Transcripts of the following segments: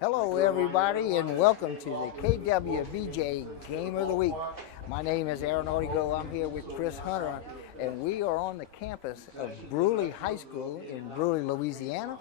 Hello everybody and welcome to the KWBJ Game of the Week. My name is Aaron Orgeron. I'm here with Chris Hunter and we are on the campus of Brusly High School in Brusly, Louisiana,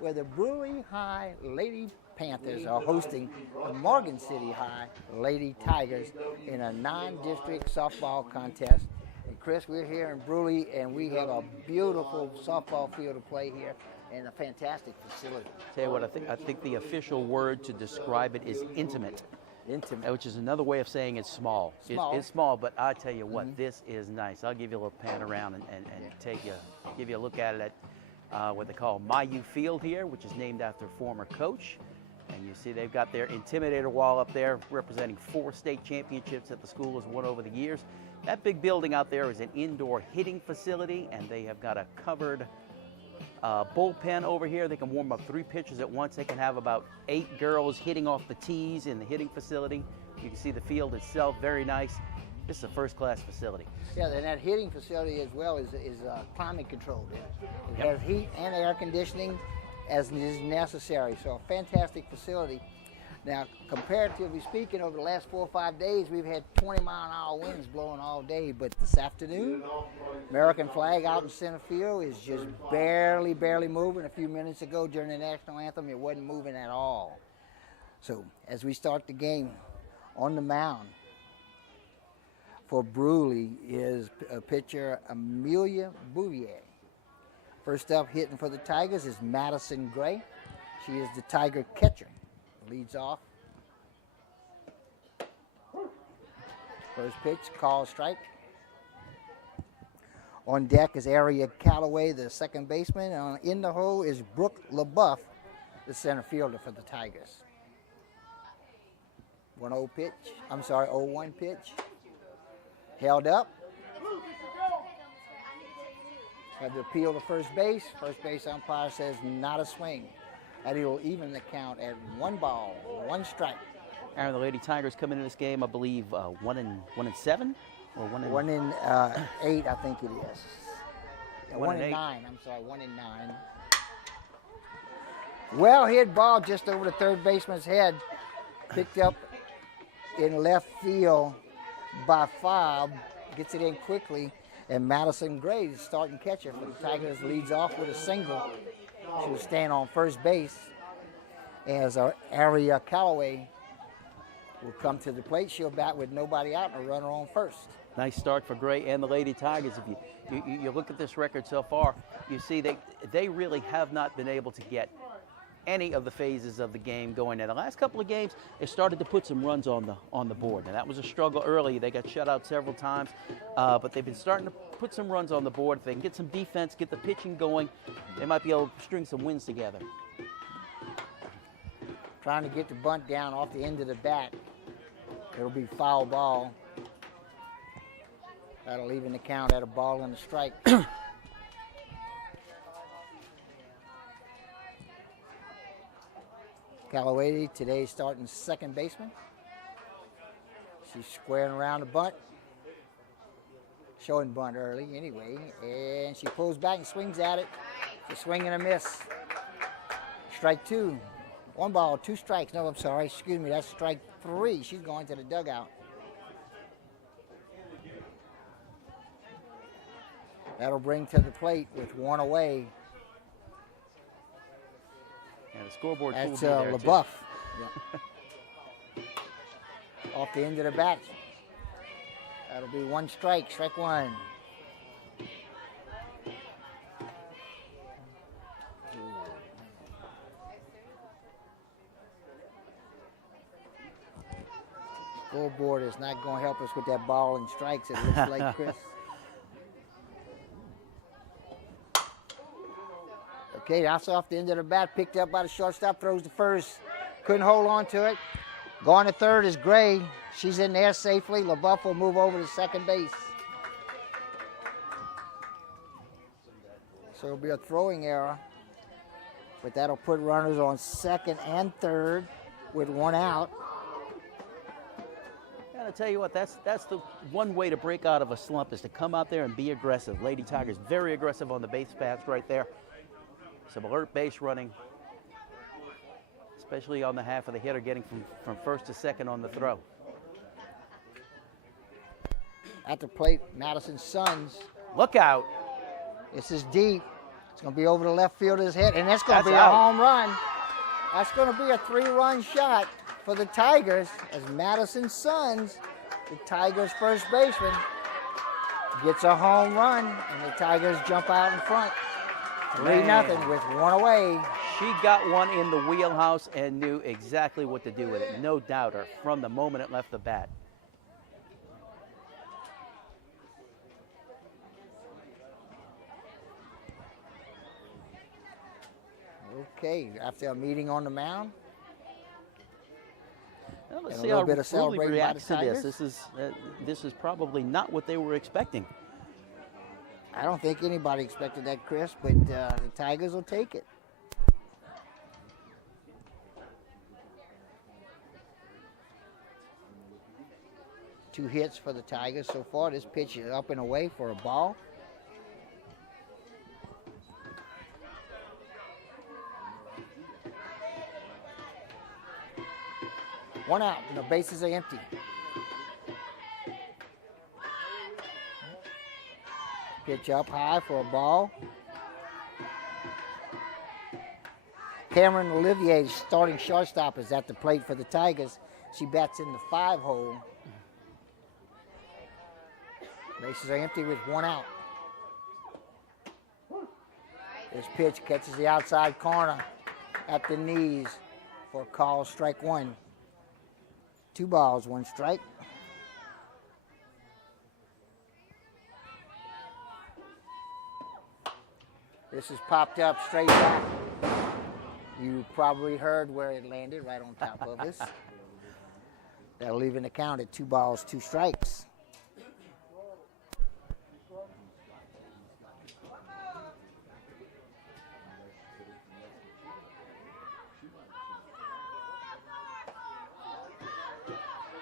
where the Brusly High Lady Panthers are hosting the Morgan City High Lady Tigers in a non-district softball contest. And Chris, we're here in Brusly and we have a beautiful softball field to play here and a fantastic facility. Tell you what, I think the official word to describe it is intimate. Intimate. Which is another way of saying it's small. Small. It's small, but I tell you what, this is nice. I'll give you a little pan around and give you a look at it at what they call Mayu Field here, which is named after a former coach. And you see they've got their Intimidator wall up there representing 4 state championships that the school has won over the years. That big building out there is an indoor hitting facility, and they have got a covered bullpen over here. They can warm up 3 pitchers at once. They can have about 8 girls hitting off the tees in the hitting facility. You can see the field itself, very nice. This is a first-class facility. Yeah, and that hitting facility as well is climate controlled. It has heat and air conditioning as is necessary, so a fantastic facility. Now, comparatively speaking, over the last 4 or 5 days, we've had 20-mile-an-hour winds blowing all day, but this afternoon, American flag out in center field is just barely moving. A few minutes ago during the national anthem, it wasn't moving at all. So, as we start the game, on the mound for Brusly is pitcher Amelia Bouvier. First up hitting for the Tigers is Madison Gray. She is the Tiger catcher. Leads off. First pitch, call strike. On deck is Aria Calloway, the second baseman. And in the hole is Brooke LaBeouf, the center fielder for the Tigers. 1-0 pitch. I'm sorry, 0-1 pitch. Held up. Have to appeal to first base. First base umpire says not a swing. And he'll even the count at 1 ball, 1 strike. Aaron, the Lady Tigers come into this game, I believe, 1-7 or 1 in 8, I think it is. Yeah, 1 in 9. I'm sorry, 1 in 9. Well hit ball just over the third baseman's head, picked up in left field by Fobb, gets it in quickly, and Madison Gray, the starting catcher for the Tigers, leads off with a single. She'll stand on first base as Aria Calloway will come to the plate. She'll bat with nobody out and a runner on first. Nice start for Gray and the Lady Tigers. If you look at this record so far, you see they really have not been able to get any of the phases of the game going. In the last couple of games, they started to put some runs on the board. And that was a struggle early. They got shut out several times, but they've been starting to put some runs on the board. If they can get some defense, get the pitching going, they might be able to string some wins together. Trying to get the bunt down off the end of the bat. It'll be foul ball. That'll even the count at a ball and a strike. Calloway today starting second baseman. She's squaring around the bunt. Showing bunt early anyway. And she pulls back and swings at it. It's a swing and a miss. Strike 2. 1 ball, 2 strikes. No, I'm sorry. Excuse me. That's strike 3. She's going to the dugout. That'll bring to the plate with 1 away. Yeah, the scoreboard That's will be there LaBeouf. Yeah. Off the end of the bat. That'll be 1 strike, strike 1. Scoreboard is not going to help us with that ball and strikes, it looks like, Chris. Okay, that's off the end of the bat, picked up by the shortstop, throws to first. Couldn't hold on to it. Going to third is Gray. She's in there safely. LaBeouf will move over to second base. So it'll be a throwing error, but that'll put runners on second and third with 1 out. And I tell you what, that's the one way to break out of a slump is to come out there and be aggressive. Lady Tigers very aggressive on the base paths right there. Some alert base running. especially on the half of the hitter, getting from first to second on the throw. At the plate, Madison's Sons. Look out. This is deep. It's going to be over the left fielder's head, and that's going to be That's a out. home run. That's going to be a 3-run shot for the Tigers as Madison's Sons, the Tigers' first baseman, gets a home run, and the Tigers jump out in front. 3-0 with one away. She got one in the wheelhouse and knew exactly what to do with it. No doubter from the moment it left the bat. Okay, after a meeting on the mound. Well, let's And see a little how bit of Brusly celebrating by reacts the to this. Tigers. This is probably not what they were expecting. I don't think anybody expected that, Chris, but the Tigers will take it. Two hits for the Tigers so far. This pitch is up and away for a ball. One out, and the bases are empty. Pitch up high for a ball. Cameron Olivier, starting shortstop, is at the plate for the Tigers. She bats in the 5-hole. Bases are empty with one out. This pitch catches the outside corner at the knees for a call, strike one. 2 balls, 1 strike. This is popped up straight back. You probably heard where it landed, right on top of us. That'll even the count at 2 balls, 2 strikes.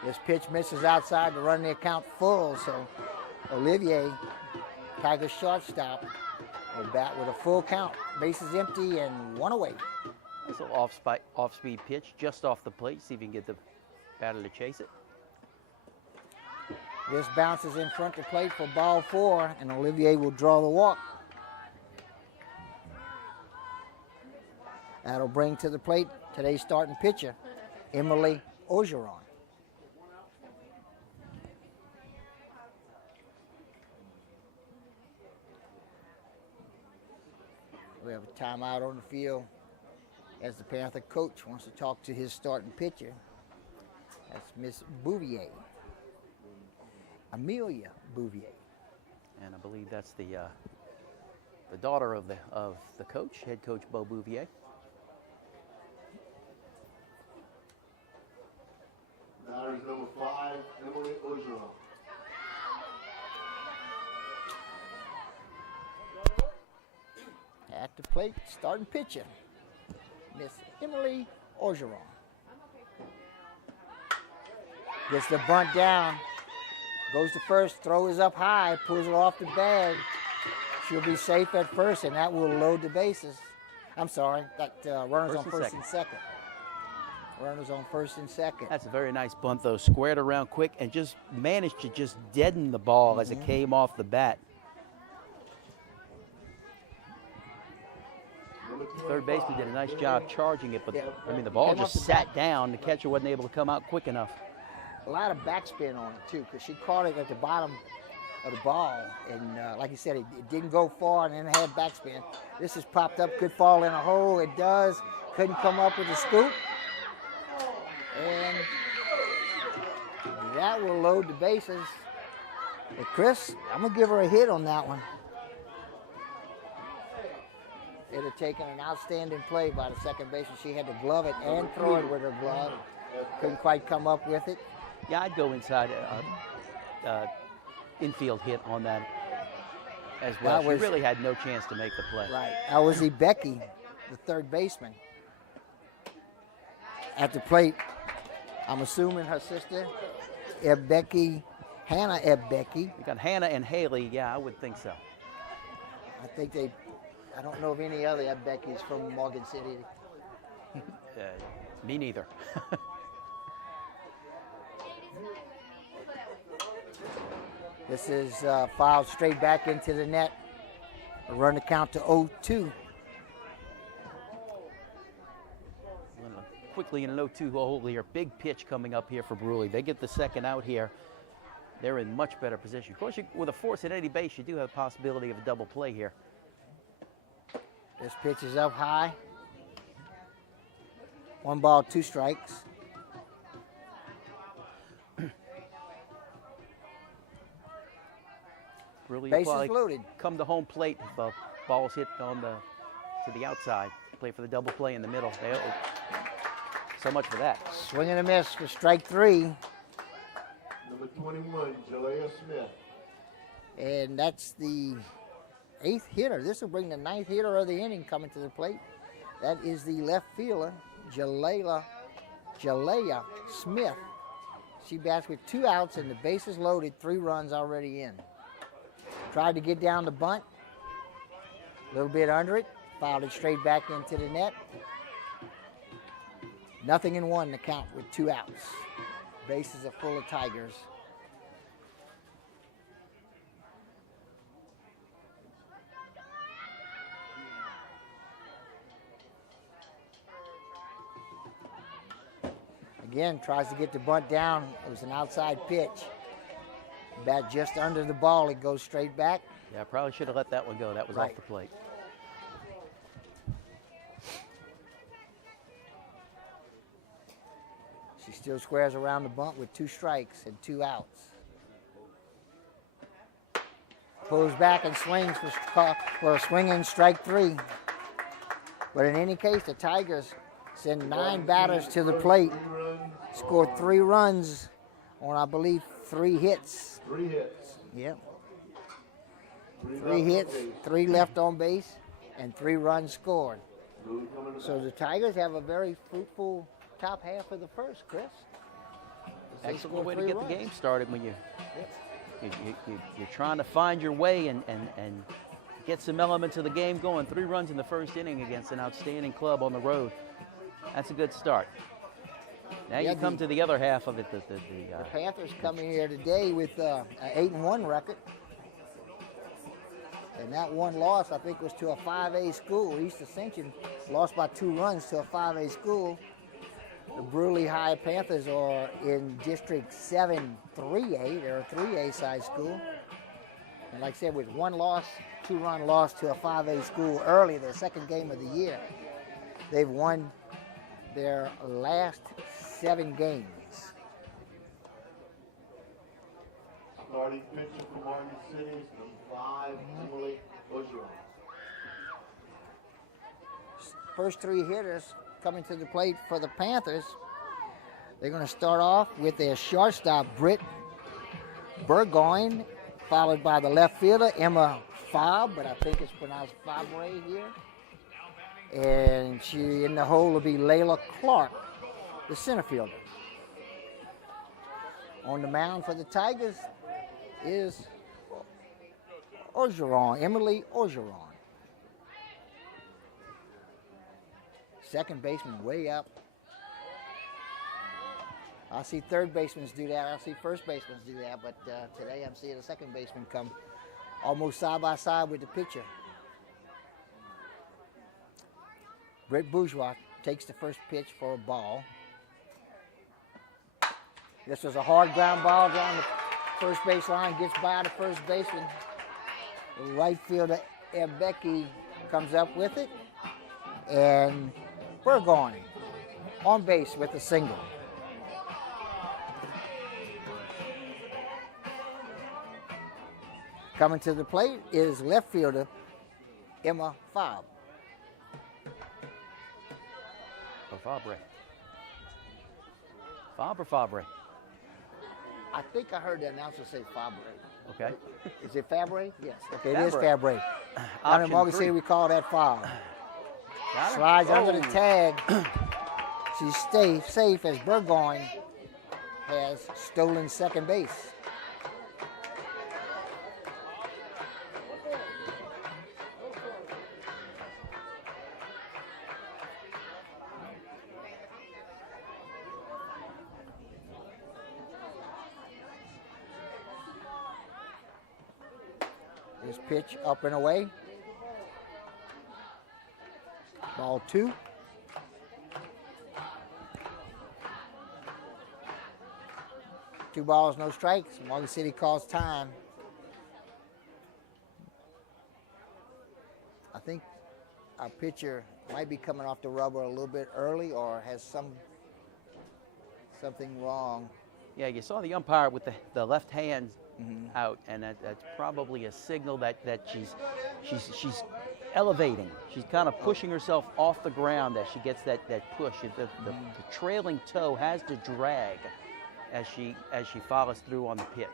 This pitch misses outside to run the account full, so Olivier, Tigers shortstop, will bat with a full count. Bases empty and one away. It's an off-speed pitch just off the plate. See if you can get the batter to chase it. This bounces in front to plate for ball 4, and Olivier will draw the walk. That'll bring to the plate today's starting pitcher, Emily Orgeron. We have a timeout on the field as the Panther coach wants to talk to his starting pitcher. That's Miss Bouvier, Amelia Bouvier. And I believe that's the daughter of the coach, head coach Bo Bouvier. Batter is number 5, Emily Orgeron. At the plate, starting pitcher, Miss Emily Orgeron. Gets the bunt down, goes to first, throws up high, pulls it off the bag. She'll be safe at first, and that will load the bases. I'm sorry, that runners on first and second. Runners on first and second. That's a very nice bunt, though. Squared around quick and just managed to just deaden the ball as it came off the bat. Third baseman did a nice job charging it, but I mean the ball Came off just the sat bat. down. The catcher wasn't able to come out quick enough. A lot of backspin on it too, because she caught it at the bottom of the ball, and like you said, it didn't go far, and then it had backspin. This is popped up, could fall in a hole. It does. Couldn't come up with a scoop, and that will load the bases. But Chris, I'm gonna give her a hit on that one. It had taken an outstanding play by the second baseman. She had to glove it and throw it with her glove. Couldn't quite come up with it. Yeah, I'd go inside infield hit on that as well. That She really had no chance to make the play. Right. That was Becky, the third baseman. At the plate, I'm assuming her sister, Becky, Hannah Becky. You got Hannah and Haley. Yeah, I would think so. I think I don't know of any other Beckys from Morgan City. Me neither. This is fouled straight back into the net. A run to count to 0-2. Quickly in an 0-2 hole here. Big pitch coming up here for Brusly. They get the second out here. They're in much better position. Of course, with a force at any base, you do have the possibility of a double play here. This pitch is up high. 1 ball, 2 strikes. Brusly Bases probably loaded. come to home plate if ball's hit on to the outside. Play for the double play in the middle. So much for that. Swing and a miss for strike 3. Number 21, Jalea Smith. And that's the 8th hitter. This will bring the 9th hitter of the inning coming to the plate. That is the left fielder, Jalea Smith. She bats with 2 outs and the bases loaded, 3 runs already in. Tried to get down the bunt, a little bit under it, fouled it straight back into the net. 0-1 to count with 2 outs. Bases are full of Tigers. Again, tries to get the bunt down. It was an outside pitch. Bat just under the ball. It goes straight back. Yeah, I probably should have let that one go. That was Right. off the plate. She still squares around the bunt with 2 strikes and 2 outs. Pulls back and swings for a swinging strike 3. But in any case, the Tigers send 9 batters to the plate. Scored 3 runs on, I believe, 3 hits. 3 hits. Yep. 3 left hits, on base. 3 left on base, and 3 runs scored. Brusly coming to So bat. the Tigers have a very fruitful top half of the first, Chris. They Excellent scored way to 3 get runs. the game started when Yep. you're trying to find your way and get some elements of the game going. 3 runs in the first inning against an outstanding club on the road. That's a good start. Now Yeah, you come to the other half of it. The Panthers coming here today with an 8-1 record. And that one loss, I think, was to a 5A school. East Ascension lost by 2 runs to a 5A school. The Brusly High Panthers are in District 7 3A. They're a 3A size school. And like I said, with 1 loss, 2-run loss to a 5A school early, their second game of the year, they've won their last 7 games. Starting pitcher for Martin Cities, number 5, Emily Orgeron. First 3 hitters coming to the plate for the Panthers. They're going to start off with their shortstop, Britt Burgoyne, followed by the left fielder, Emma Fobb, but I think it's pronounced Fabre here. And she in the hole will be Layla Clark, the center fielder. On the mound for the Tigers is Orgeron, Emily Orgeron. Second baseman way up. I see third basemen do that. I see first basemen do that. But today I'm seeing the second baseman come almost side by side with the pitcher. Britt Bourgeois takes the first pitch for a ball. This was a hard ground ball down the first base line, gets by the first baseman. The right fielder, Ebeki, comes up with it. And Burgoyne on base with a single. Coming to the plate is left fielder Emma Fobb. Or Fabre. Fob or Fabre? I think I heard the announcer say Fabre. Okay. Is it Fabre? Yes. Okay, it is Fabre. Fabre. Down in Option Morgan 3. City, we call that Fobb. Got her? Slides under the Oh. tag. She stays safe as Burgoyne has stolen second base. This pitch up and away. Ball 2. Two balls, no strikes. Morgan City calls time. I think our pitcher might be coming off the rubber a little bit early or has something wrong. Yeah, you saw the umpire with the left hand out, and that's probably a signal that she's elevating. She's kind of pushing herself off the ground as she gets that push. The trailing toe has to drag as she follows through on the pitch.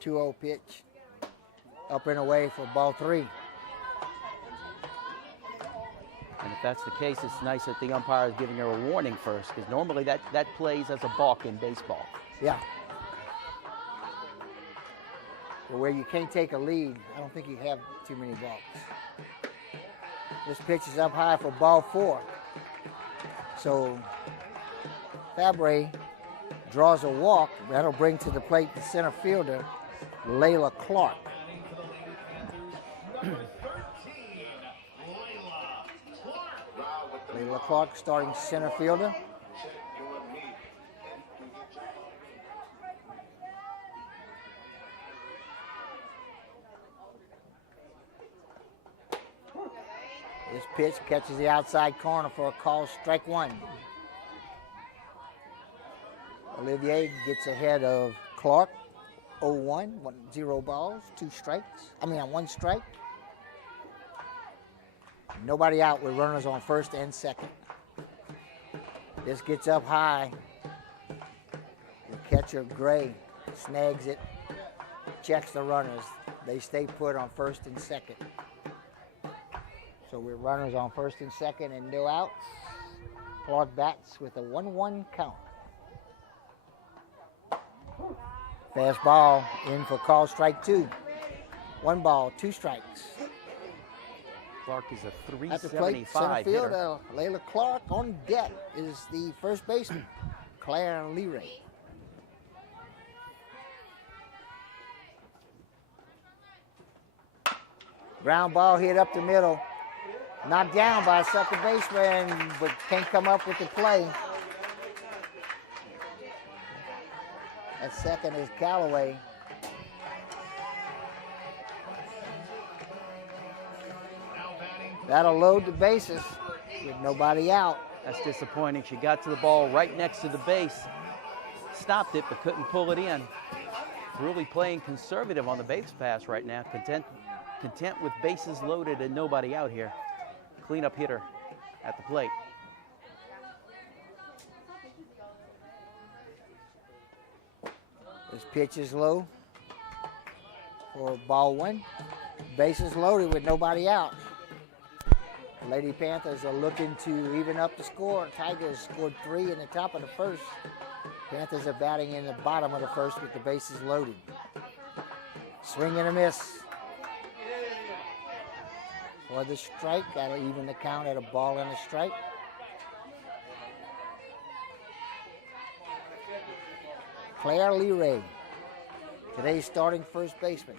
2-0 pitch. Up and away for ball 3. And if that's the case, it's nice that the umpire is giving her a warning first, because normally that plays as a balk in baseball. Yeah. But where you can't take a lead, I don't think you have too many balks. This pitch is up high for ball 4. So Fabre draws a walk. That'll bring to the plate the center fielder, Layla Clark. Layla Clark, starting center fielder. This pitch catches the outside corner for a call, strike 1. Olivier gets ahead of Clark, 0-1, 0 balls, 2 strikes. 1 strike. Nobody out with runners on first and second. This gets up high. The catcher, Gray, snags it, checks the runners. They stay put on first and second. So with runners on first and second and no outs, Clark bats with a 1-1 count. Fastball in for call, strike 2. 1 ball, 2 strikes. Clark is a At the plate, center 375 field, hitter. Layla Clark. On deck is the first baseman, Claire Leray. Ground ball hit up the middle. Knocked down by a second baseman, but can't come up with the play. At second is Callaway. That'll load the bases with nobody out. That's disappointing. She got to the ball right next to the base, stopped it, but couldn't pull it in. Really playing conservative on the base pass right now. Content with bases loaded and nobody out here. Cleanup hitter at the plate. This pitch is low for ball 1. Bases loaded with nobody out. The Lady Panthers are looking to even up the score. Tigers scored 3 in the top of the first. Panthers are batting in the bottom of the first with the bases loaded. Swing and a miss. For the strike, that'll even the count at a ball and a strike. Claire Leray, today's starting first baseman,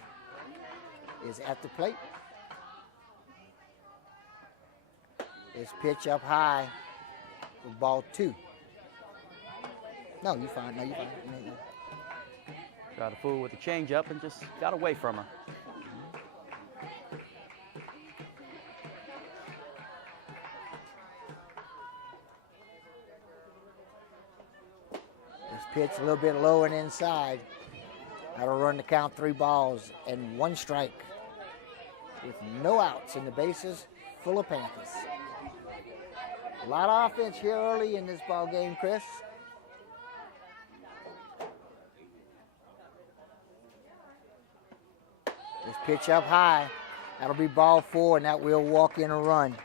is at the plate. This pitch up high for ball 2. No, you fine. No, you fine. No. Got a fool with the changeup and just got away from her. This pitch a little bit low and inside. That'll run the count 3 balls and 1 strike with no outs in the bases full of Panthers. A lot of offense here early in this ball game, Chris. This pitch up high. That'll be ball 4, and that will walk in a run.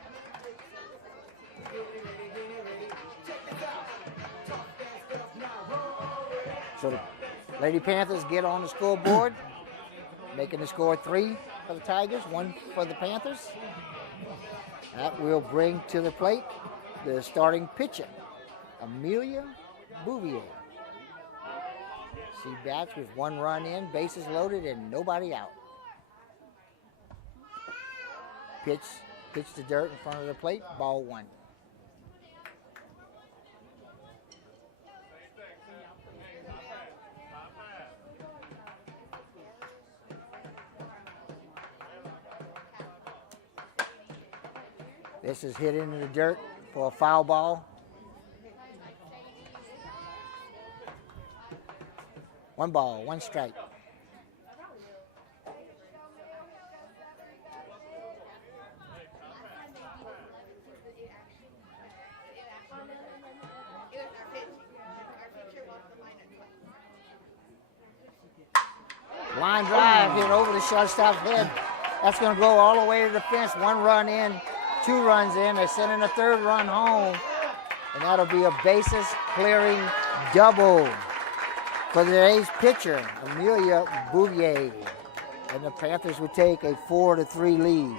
So the Lady Panthers get on the scoreboard, making the score 3 for the Tigers, 1 for the Panthers. That will bring to the plate the starting pitcher, Amelia Bouvier. She bats with 1 run in, bases loaded, and nobody out. Pitch to dirt in front of the plate, ball 1. This is hit into the dirt for a foul ball. 1 ball, 1 strike. Line drive hit over the shortstop's head. That's going to go all the way to the fence. 1 run in, 2 runs in. They're sending a 3rd run home. And that'll be a bases clearing double for today's pitcher, Amelia Bouvier. And the Panthers would take a 4-3 lead.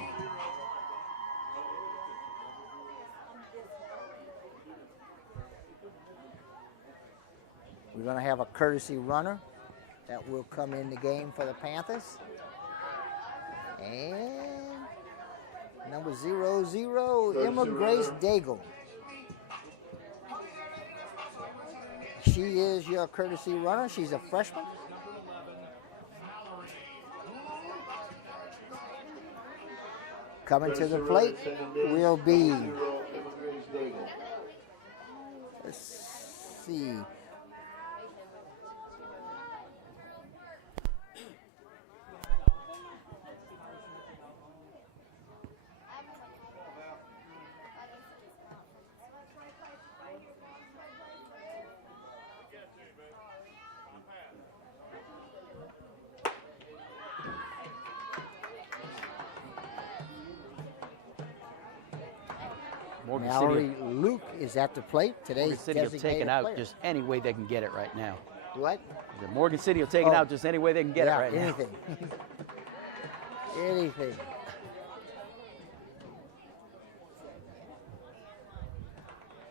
We're going to have a courtesy runner that will come in the game for the Panthers. And number 00, Emma Grace Daigle. She is your courtesy runner. She's a freshman. Coming to the plate will be, let's see, Mallory Luke is at the plate. Today's Morgan City will take it out player. just any way they can get it right now. What? The Morgan City will take it out just any way they can get it right anything. now. Anything.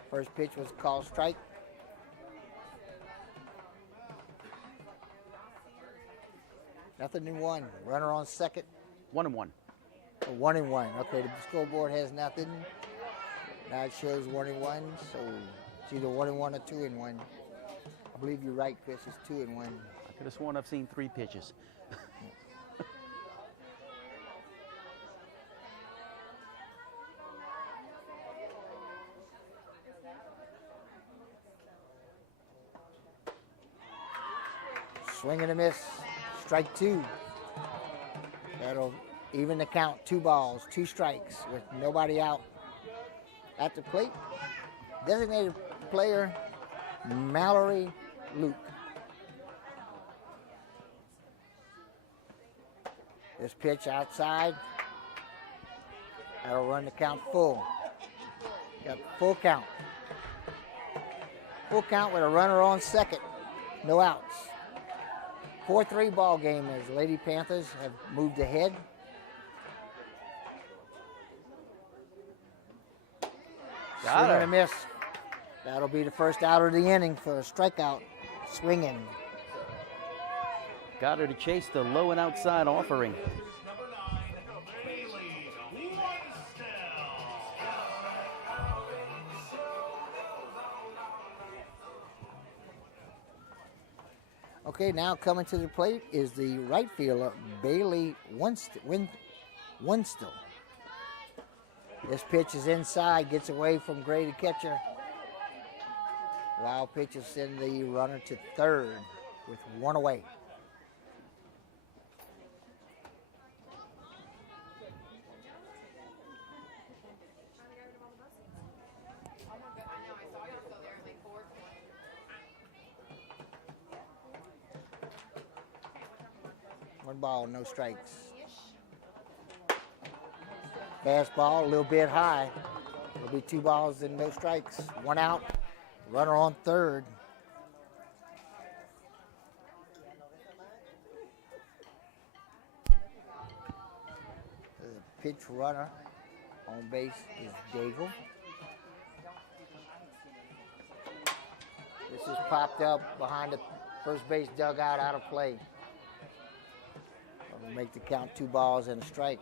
First pitch was called strike. Nothing in 1. Runner on second. 1-1. 1-1. Okay, the scoreboard has nothing. Now it shows 1-1, so it's either 1-1 or 2-1. I believe you're right, Chris. It's 2-1. I could have sworn I've seen 3 pitches. Swing and a miss. Strike 2. That'll even the count. 2 balls, 2 strikes with nobody out. At the plate, designated player Mallory Luke. This pitch outside. That'll run the count full. Got full count. Full count with a runner on second. No outs. 4-3 ball game as the Lady Panthers have moved ahead. Swing and a miss. That'll be the first out of the inning for a strikeout. Swinging. Got her to chase the low and outside offering. Okay, now coming to the plate is the right fielder, Bailey Winstel. This pitch is inside, gets away from Gray, the catcher. Wild pitch will send the runner to third with 1 away. One ball, no strikes. Fastball, a little bit high. It'll be 2 balls and no strikes. 1 out, runner on third. The pitch runner on base is Daigle. This is popped up behind the First base dugout out of play. That'll make the count 2 balls and a strike.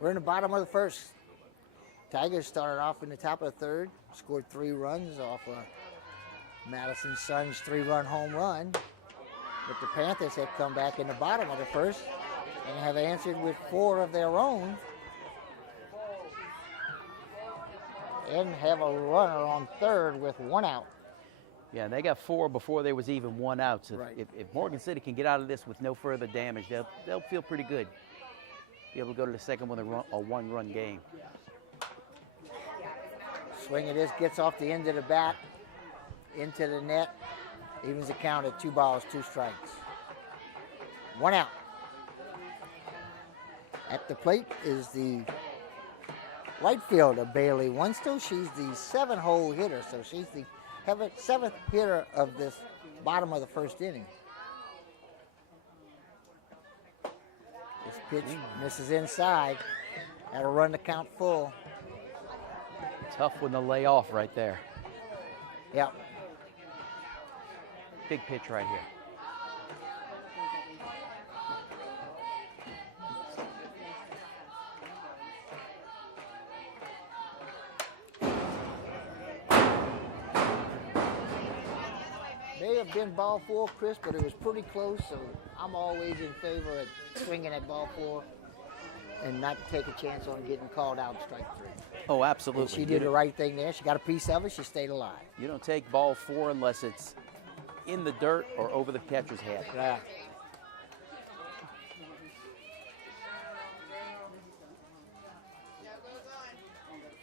We're in the bottom of the first. Tigers started off in the top of the third, scored 3 runs off Madison Sun's 3-run home run. But the Panthers have come back in the bottom of the first and have answered with 4 of their own and have a runner on third with 1 out. Yeah, and they got 4 before there was even 1 out. So Right. if Morgan City can get out of this with no further damage, they'll feel pretty good. Be able to go to the second with a 1-run game. Swing of this gets off the end of the bat into the net. Evens the count at 2 balls, 2 strikes. 1 out. At the plate is the right fielder, Bailey Winston. She's the 7-hole hitter, so she's the 7th hitter of this bottom of the first inning. This pitch misses inside. That'll run the count full. Tough one to lay off right there. Yep. Big pitch right here. May have been ball 4, Chris, but it was pretty close, so I'm always in favor of swinging at ball 4 and not take a chance on getting called out strike 3. Oh, absolutely. And she did the right thing there. She got a piece of it. She stayed alive. You don't take ball 4 unless it's in the dirt or over the catcher's head. Yeah.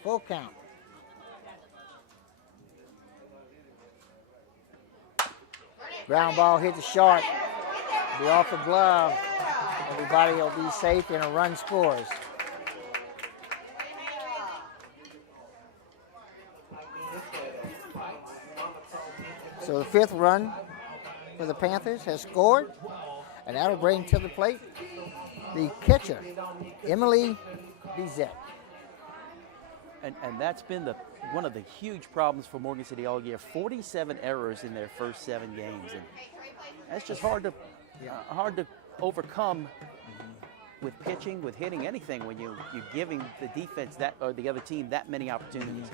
Full count. Ground ball hit the short. Be off the glove. Everybody will be safe and a run scores. So the 5th run for the Panthers has scored, and that'll bring to the plate the catcher, Emily Bizet. And that's been one of the huge problems for Morgan City all year. 47 errors in their first 7 games, and that's just hard to overcome with pitching, with hitting, anything when you're giving the defense or the other team that many opportunities.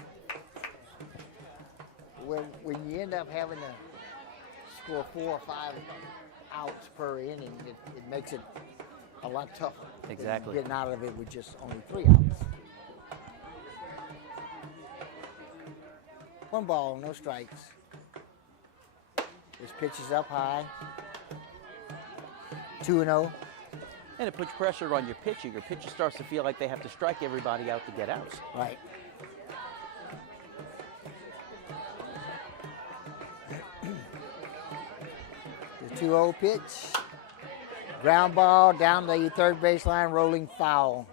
When you end up having to score 4 or 5 outs per inning, it makes it a lot tougher. Exactly. Getting out of it with just only 3 outs. 1 ball, no strikes. This pitch is up high. 2-0. And it puts pressure on your pitcher. Your pitcher starts to feel like they have to strike everybody out to get outs. Right. The 2-0 pitch. Ground ball down the third baseline, rolling foul.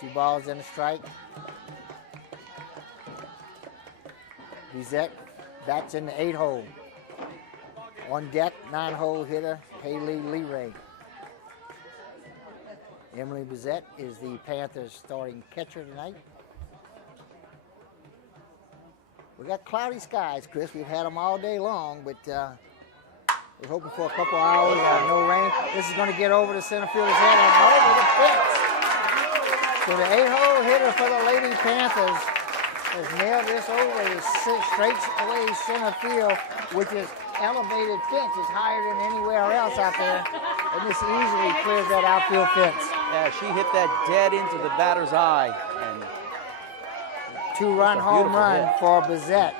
2 balls and a strike. Bizet bats in the 8-hole. On deck, 9-hole hitter, Haley Leray. Emily Bizet is the Panthers' starting catcher tonight. We got cloudy skies, Chris. We've had them all day long, but we're hoping for a couple hours. No rain. This is going to get over the center fielder's head and over the fence. So the 8-hole hitter for the Lady Panthers has nailed this over the straight away center field, which is elevated fence. It's higher than anywhere else out there, and this easily clears that outfield fence. Yeah, she hit that dead into the batter's eye. And 2-run home run hit for Bizet.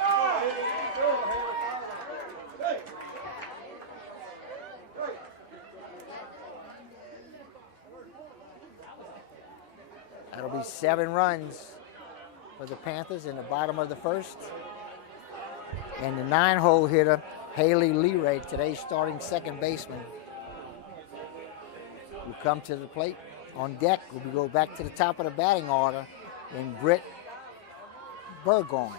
That'll be 7 runs for the Panthers in the bottom of the first. And the 9-hole hitter, Haley Leray, today's starting second baseman, will come to the plate. On deck, we go back to the top of the batting order in Britt Burgoyne.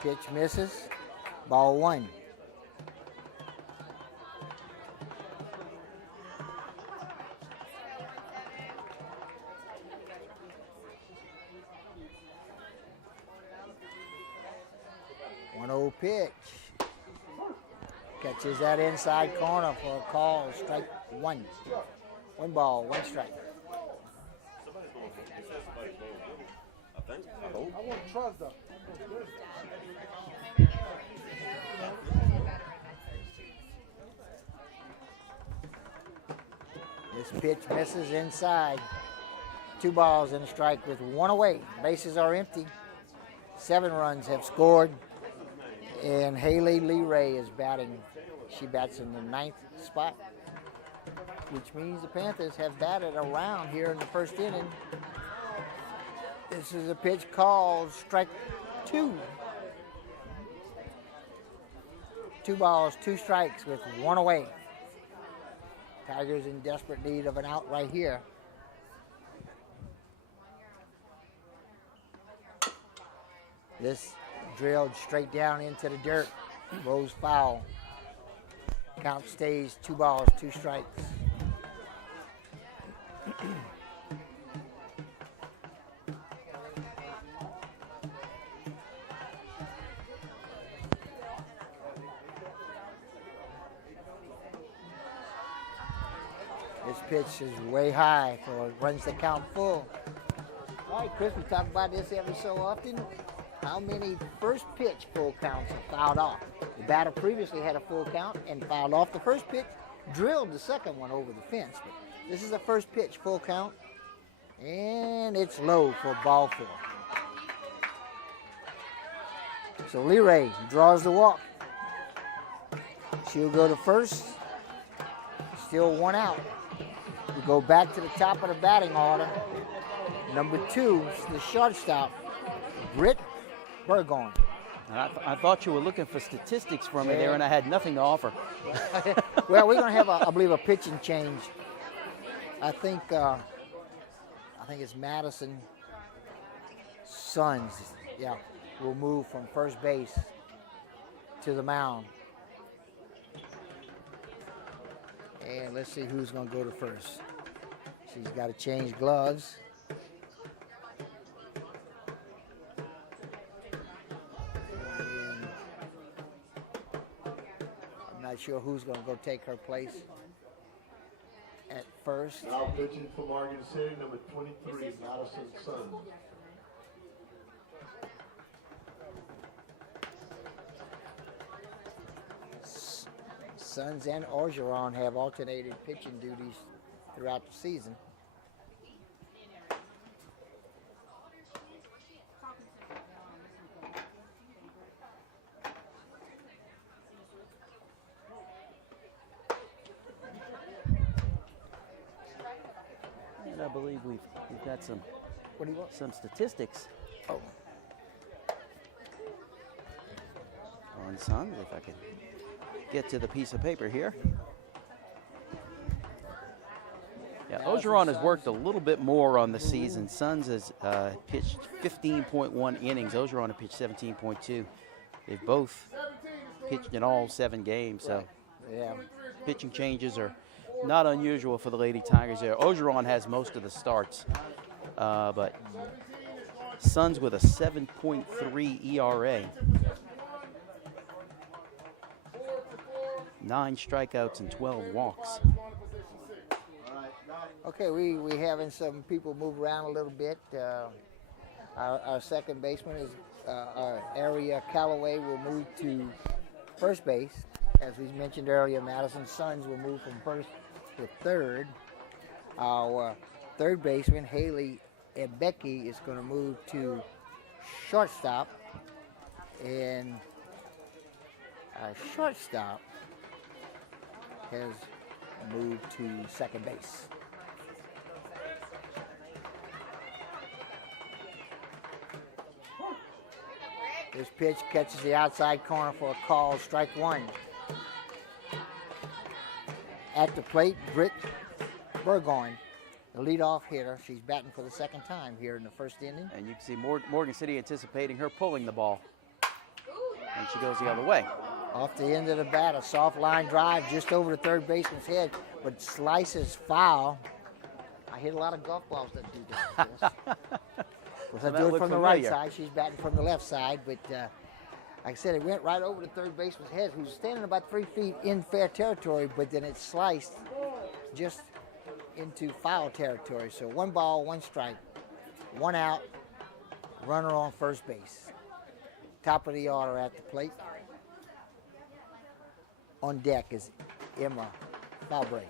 Pitch misses. Ball 1. One old pitch. Catches that inside corner for a call. Strike 1. 1 ball, 1 strike. I want to trust them. This pitch misses inside. 2 balls and a strike with 1 away. Bases are empty. 7 runs have scored. And Haley Lee Ray is batting. She bats in the 9th spot, which means the Panthers have batted around here in the first inning. This is a pitch called strike 2. 2 balls, 2 strikes with 1 away. Tigers in desperate need of an out right here. This drilled straight down into the dirt. Goes foul. Count stays 2 balls, 2 strikes. This pitch is way high, so it runs the count full. All right, Chris, we talk about this every so often. How many first pitch full counts are fouled off? The batter previously had a full count and fouled off the first pitch, drilled the second one over the fence. But this is the first pitch full count, and it's low for ball 4. So Lee Ray draws the walk. She'll go to first. Still 1 out. We go back to the top of the batting order. Number 2, the shortstop, Britt Burgon. I thought you were looking for statistics from me there, and I had nothing to offer. Well, we're going to have, I believe, a pitching change. I think it's Madison Sons. Yeah, will move from first base to the mound. And let's see who's going to go to first. She's got to change gloves. Not sure who's going to go take her place at first. Now pitching for Morgan City, number 23, Madison Sons. Sons and Orgeron have alternated pitching duties throughout the season. And I believe we've got some What do you want? some statistics Oh, on Sons, if I can get to the piece of paper here. Yeah, Madison Orgeron has Sons. worked a little bit more on the season. Sons has pitched 15.1 innings. Orgeron has pitched 17.2. They've both pitched in all 7 games, so yeah. pitching changes are not unusual for the Lady Tigers there. Orgeron has most of the starts, but Sons with a 7.3 ERA. 9 strikeouts and 12 walks. Okay, we having some people move around a little bit. Our second baseman is our area Callaway will move to first base. As we mentioned earlier, Madison Sons will move from first to third. Our third baseman, Haley Ebeki, is going to move to shortstop. And our shortstop has moved to second base. This pitch catches the outside corner for a call, strike 1. At the plate, Britt Burgoyne, the leadoff hitter. She's batting for the second time here in the first inning. And you can see Morgan City anticipating her pulling the ball. and she goes the other way. Off the end of the bat, a soft line drive just over the third baseman's head, but slices foul. I hit a lot of golf balls that do that. Yes. I do it from the right side. She's batting from the left side, but like I said, it went right over the third baseman's head, who's standing about 3 feet in fair territory, but then it sliced just into foul territory. So 1 ball, 1 strike, 1 out, runner on first base. Top of the order at the plate. On deck is Emma Fabre.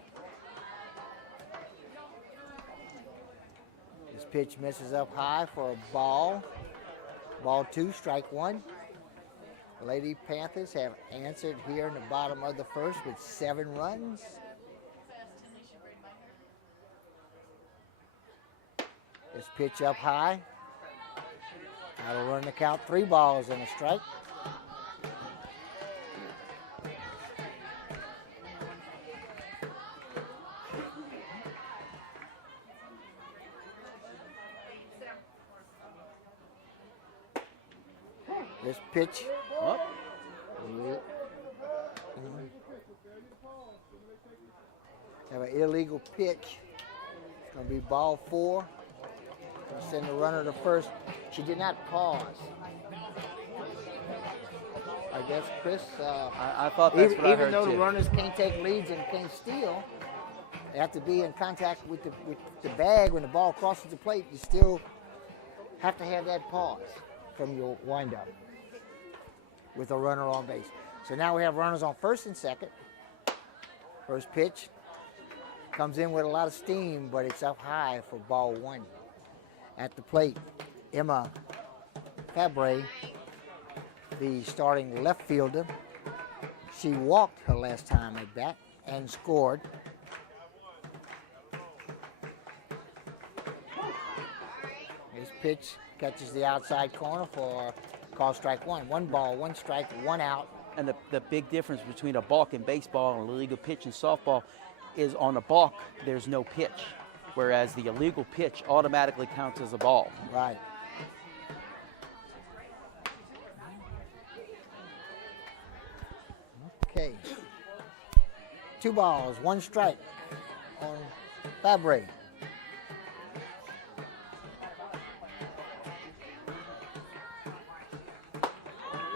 This pitch misses up high for a ball. Ball 2, strike 1. The Lady Panthers have answered here in the bottom of the first with 7 runs. This pitch up high. That'll run the count, 3 balls and a strike. This pitch up. Have an illegal pitch. It's going to be ball 4. Going to send the runner to first. She did not pause. I guess, Chris. I thought that's what I heard even though too. The runners can't take leads and can't steal, they have to be in contact with the bag when the ball crosses the plate. You still have to have that pause from your windup with a runner on base. So now we have runners on first and second. First pitch comes in with a lot of steam, but it's up high for ball 1. At the plate, Emma Fabre, the starting left fielder. She walked her last time at bat and scored. This pitch catches the outside corner for call strike 1. 1 ball, 1 strike, 1 out. And the big difference between a balk in baseball and a legal pitch in softball is on a balk, there's no pitch, whereas the illegal pitch automatically counts as a ball. Right. Okay. 2 balls, 1 strike on Fabre.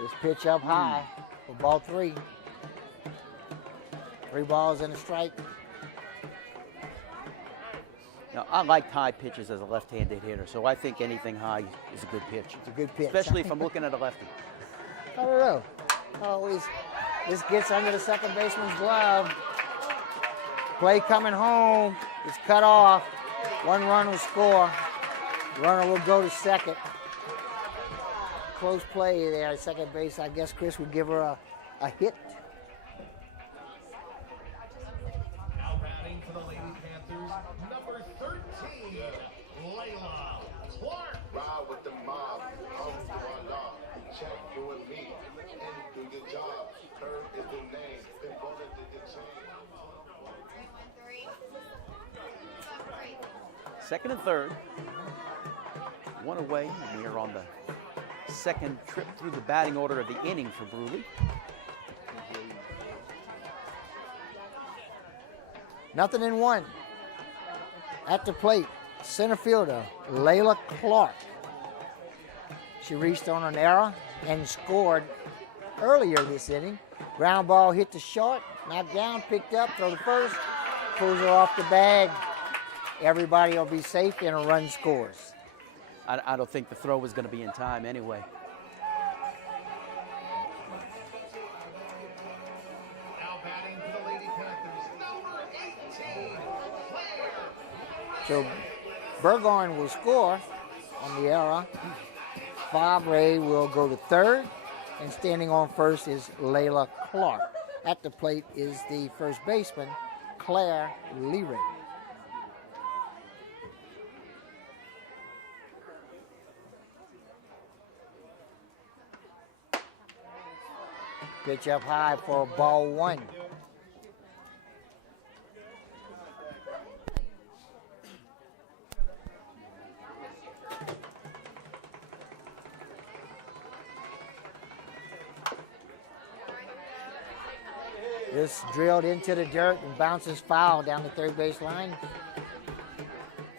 This pitch up high for ball 3. 3 balls and a strike. Now, I like high pitches as a left-handed hitter, so I think anything high is a good pitch. It's a good pitch. Especially if I'm looking at a lefty. I don't know. Always, this gets under the second baseman's glove. Play coming home. It's cut off. 1 run will score. Runner will go to second. Close play there at second base. I guess Chris would give her a hit. Now batting for the Lady Panthers, number 13, Jalala. Ride with the mob. Check you and me. And do your job. Third is the name. Then voted to get changed. Second and third. 1 away, and we are on the second trip through the batting order of the inning for Brusly. Nothing in 1. At the plate, center fielder Layla Clark. She reached on an error and scored earlier this inning. Ground ball hit the short, knocked down, picked up, throw to first, pulls her off the bag. Everybody will be safe and a run scores. I don't think the throw was going to be in time anyway. Now batting for the Lady Panthers, number 18, Claire. So Burgoyne will score on the error. Fabre will go to third, and standing on first is Layla Clark. At the plate is the first baseman, Claire Leary. Pitch up high for ball 1. This drilled into the dirt and bounces foul down the third base line.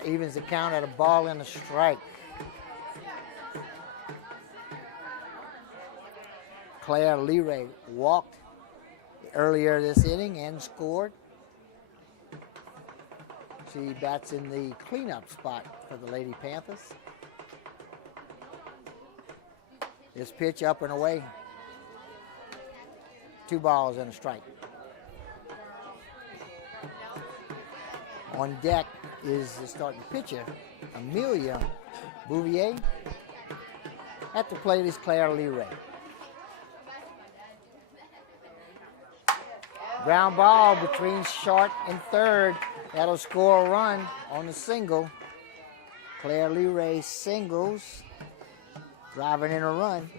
Evens the count at a ball and a strike. Claire Leray walked earlier this inning and scored. She bats in the cleanup spot for the Lady Panthers. This pitch up and away. 2 balls and a strike. On deck is the starting pitcher, Amelia Bouvier. At the plate is Claire Leray. Ground ball between short and third. That'll score a run on the single. Claire Leray singles, driving in a run.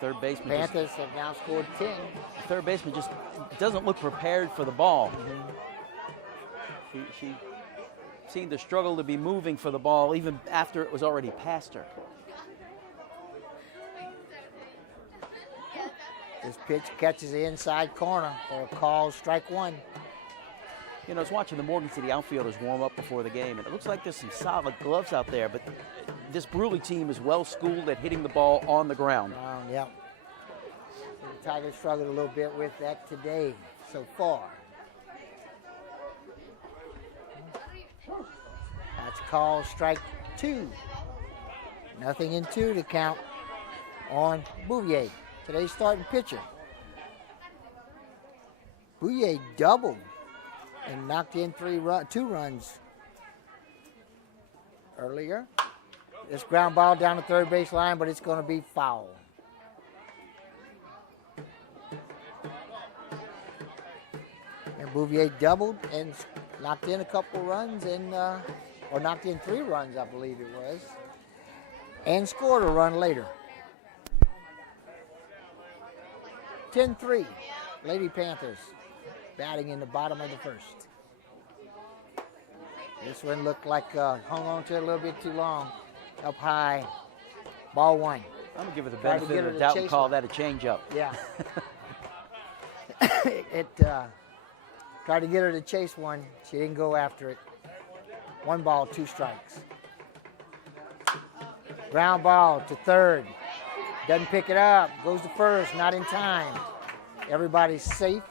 Third baseman. Panthers have now scored 10. The third baseman just doesn't look prepared for the ball. She seemed to struggle to be moving for the ball even after it was already past her. This pitch catches the inside corner for a call, strike 1. You know, I was watching the Morgan City outfielders warm up before the game, and it looks like there's some solid gloves out there, but this Brusly team is well schooled at hitting the ball on the ground. Yeah. The Tigers struggled a little bit with that today so far. That's called strike 2. Nothing in 2 to count on Bouvier, today's starting pitcher. Bouvier doubled and knocked in 2 runs earlier. This ground ball down the third base line, but it's going to be foul. And Bouvier doubled and knocked in a couple runs, and or knocked in 3 runs, I believe it was, and scored a run later. 10-3, Lady Panthers batting in the bottom of the first. This one looked like hung on to it a little bit too long. Up high, ball 1. I'm going to give her the benefit of the doubt and call that a changeup. Yeah. It tried to get her to chase one. She didn't go after it. 1 ball, 2 strikes. Ground ball to third. Doesn't pick it up. Goes to first, not in time. Everybody's safe.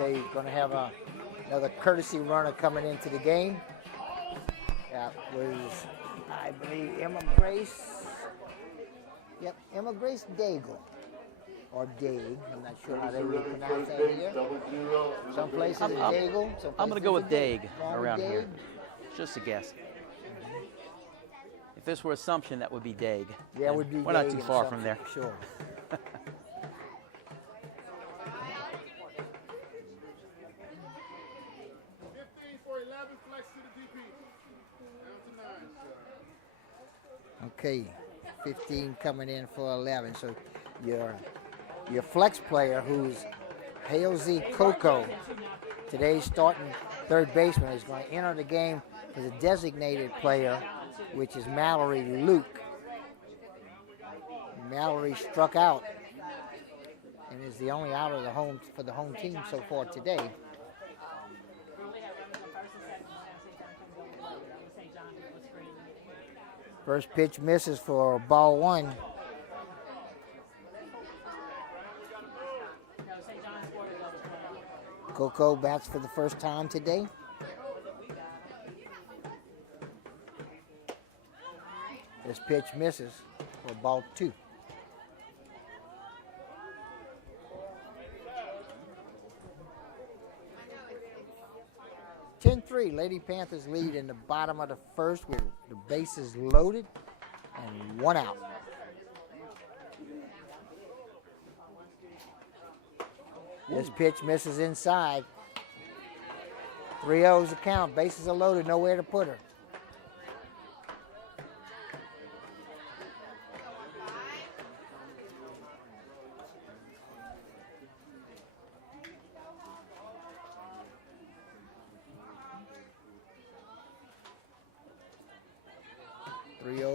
Okay, going to have another courtesy runner coming into the game. That was, I believe, Emma Grace. Yep, Emma Grace Daigle. Or Daig. I'm not sure how they would pronounce that here. Some places it's Daigle. I'm going to go with Daig around here. Just a guess. If this were Assumption, that would be Daig. Yeah, it would be We're Daig not too far from there. Sure. Okay, 15 coming in for 11. So your flex player, who's Halsey Coco, today's starting third baseman, is going to enter the game as a designated player, which is Mallory Luke. Mallory struck out and is the only out of the home for the home team so far today. First pitch misses for ball 1. Coco bats for the first time today. This pitch misses for ball 2. Lady Panthers lead in the bottom of the first with the bases loaded and 1 out. This pitch misses inside. 3-0's the count. Bases are loaded, nowhere to put her.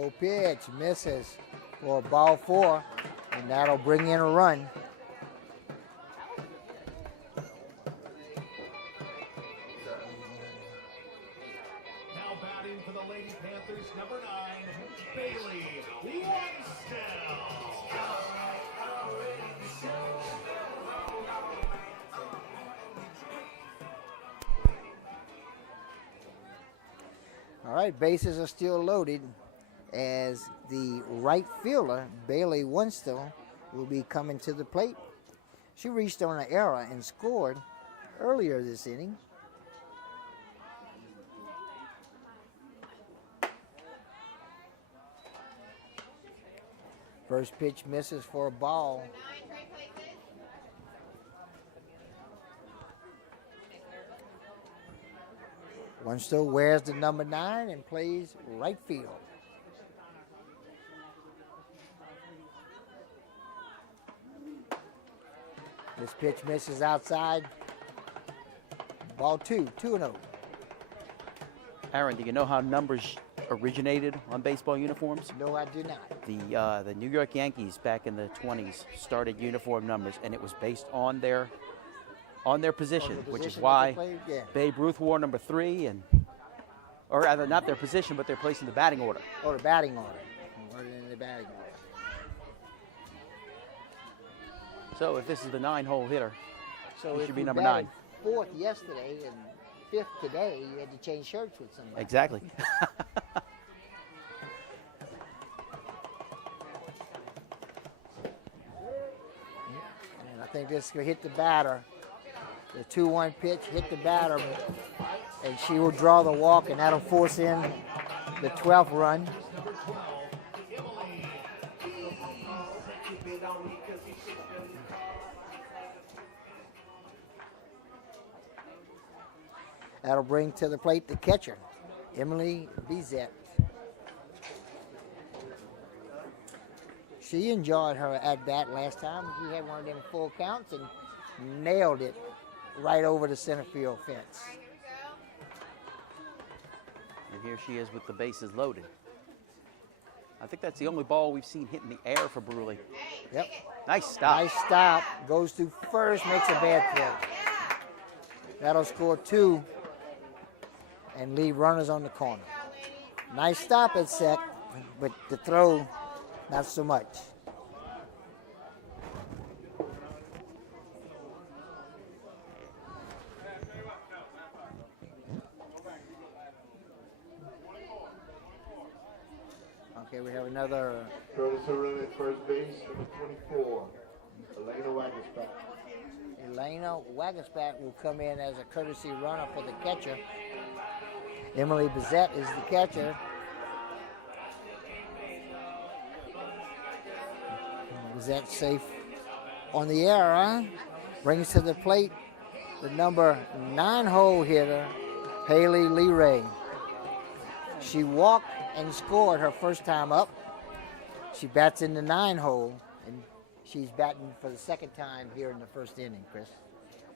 Low pitch, misses for ball 4, and that'll bring in a run. Now batting for the Lady Panthers, number 9, Bailey Winston. All right, bases are still loaded as the right fielder, Bailey Winston, will be coming to the plate. She reached on an error and scored earlier this inning. First pitch misses for a ball. Winston wears the number 9 and plays right field. This pitch misses outside. Ball 2, 2-0. Aaron, do you know how numbers originated on baseball uniforms? No, I do not. The New York Yankees back in the 20s started uniform numbers, and it was based on their position, which is why Babe Ruth wore number 3, or rather not their position, but their place in the batting order. Oh, the batting order. Ordered in the batting order. So if this is the 9-hole hitter, So he if should be you number batted 9. 4th yesterday and 5th today, you had to change shirts with somebody. Exactly. And I think this will hit the batter. The 2-1 pitch hit the batter, and she will draw the walk, and that'll force in the 12th run. That'll bring to the plate the catcher, Emily Bizet. She enjoyed her at-bat last time. She had one of them full counts and nailed it right over the center field fence. And here she is with the bases loaded. I think that's the only ball we've seen hit in the air for Brusly. Yep. Nice stop. Nice stop. Goes to first, makes a bad throw. That'll score 2 and leave runners on the corner. Nice stop at sec, but the throw, not so much. Okay, we have another. Curtis Herrera at first base, number 24, Elena Wagensback. Elena Wagensback will come in as a courtesy runner for the catcher. Emily Bizet is the catcher. Bizet safe on the air, huh? Brings to the plate the number 9-hole hitter, Haley Lee Ray. She walked and scored her first time up. She bats in the 9-hole, and she's batting for the second time here in the first inning, Chris.